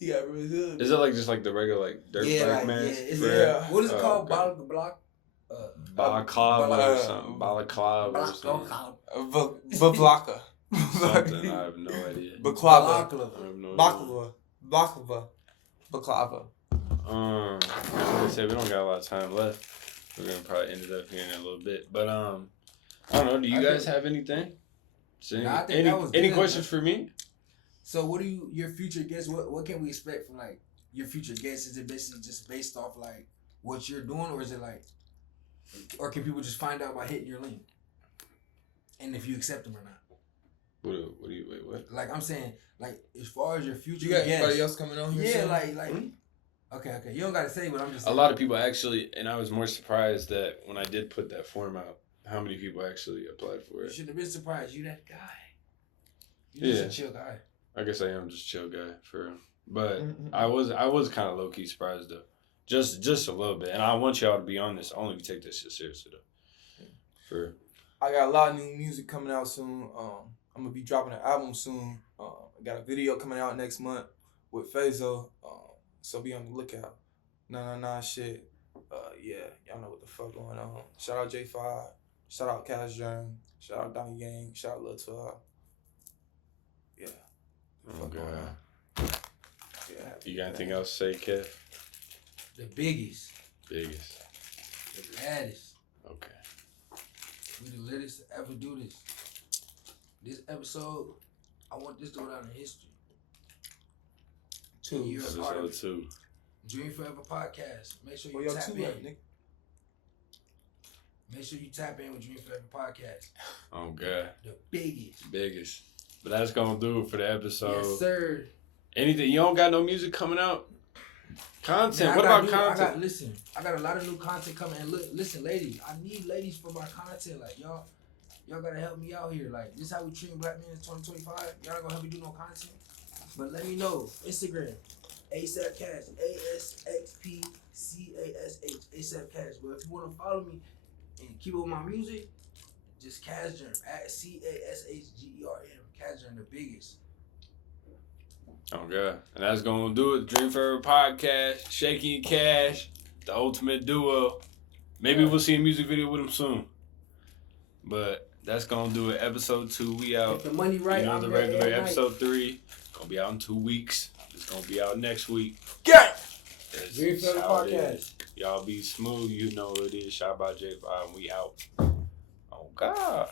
You got real good. is it like just like the regular like dirt Yeah, bike like, mask? yeah, it's Yeah. What is it Oh, called? okay. Balaclava or Bala- something. Balaclava or something. Baklava. Something. I have no idea. Baklava. I have no idea. Baklava. Baklava. Like I said, we don't got a lot of time left. We're gonna probably end it up here in a little bit. But I don't know. Do you guys have anything? So Nah, I think that was any good, questions for me? So what do your future guests? What can we expect from like your future guests? Is it basically just based off like what you're doing, or is it like, or can people just find out by hitting your link, and if you accept them or not? What do you wait? What? Like I'm saying, like as far as your future, You got guests, anybody else coming on here? Yeah, soon? like. Okay. You don't gotta say, but I'm just A saying. lot of people actually, and I was more surprised that when I did put that form out, how many people actually applied for You it. should have been surprised. You that guy. You just a chill guy. I guess I am just a chill guy for real. But I was kind of low key surprised though, just a little bit. And I want y'all to be on this. Only if you take this shit seriously though. For real. I got a lot of new music coming out soon. I'm gonna be dropping an album soon. I got a video coming out next month with Fazo. So be on the lookout. Nah shit. Yeah, y'all know what the fuck going on. Shout out J5. Shout out Cash Germ. Shout out Donnie Gang. Shout out Lil 12. Yeah. Oh Fuck going on. god. Yeah. You got anything else to say, Kev? The biggest. Biggest. The baddest. Okay. We the latest to ever do this. This episode, I want this to go down in history. You're a part of Episode it. 2. Dream Forever Podcast. Make sure Where you y'all tap two in. at, nigga? Make sure you tap in with Dream Forever Podcast. Oh god. The biggest. Biggest. But that's gonna do it for the episode. Yes, sir. Anything? You don't got no music coming out? Content. Man, What about content? I got a lot of new content coming. And look, listen, ladies, I need ladies for my content. Like y'all gotta help me out here. Like this, how we treat black men in 2025. Y'all not gonna help me do no content. But let me know. Instagram, ASAP Cash, ASXPCASH, ASAP Cash. But if you wanna follow me and keep up with my music, just Cash Germ at CASHGERM. Cash Germ, the biggest. Oh god. And that's gonna do it. Dream Forever Podcast, Shaky and Cash, the ultimate duo. Maybe we'll see a music video with them soon. But that's gonna do it. Episode 2, we out. If the money right, You know, I'm the there regular every night. episode 3 gonna be out in 2 weeks. It's gonna be out next week. Gang! That's Dream Forever how it Podcast. is. Y'all be smooth. You know what it is. Shout out J5. We out. Oh God.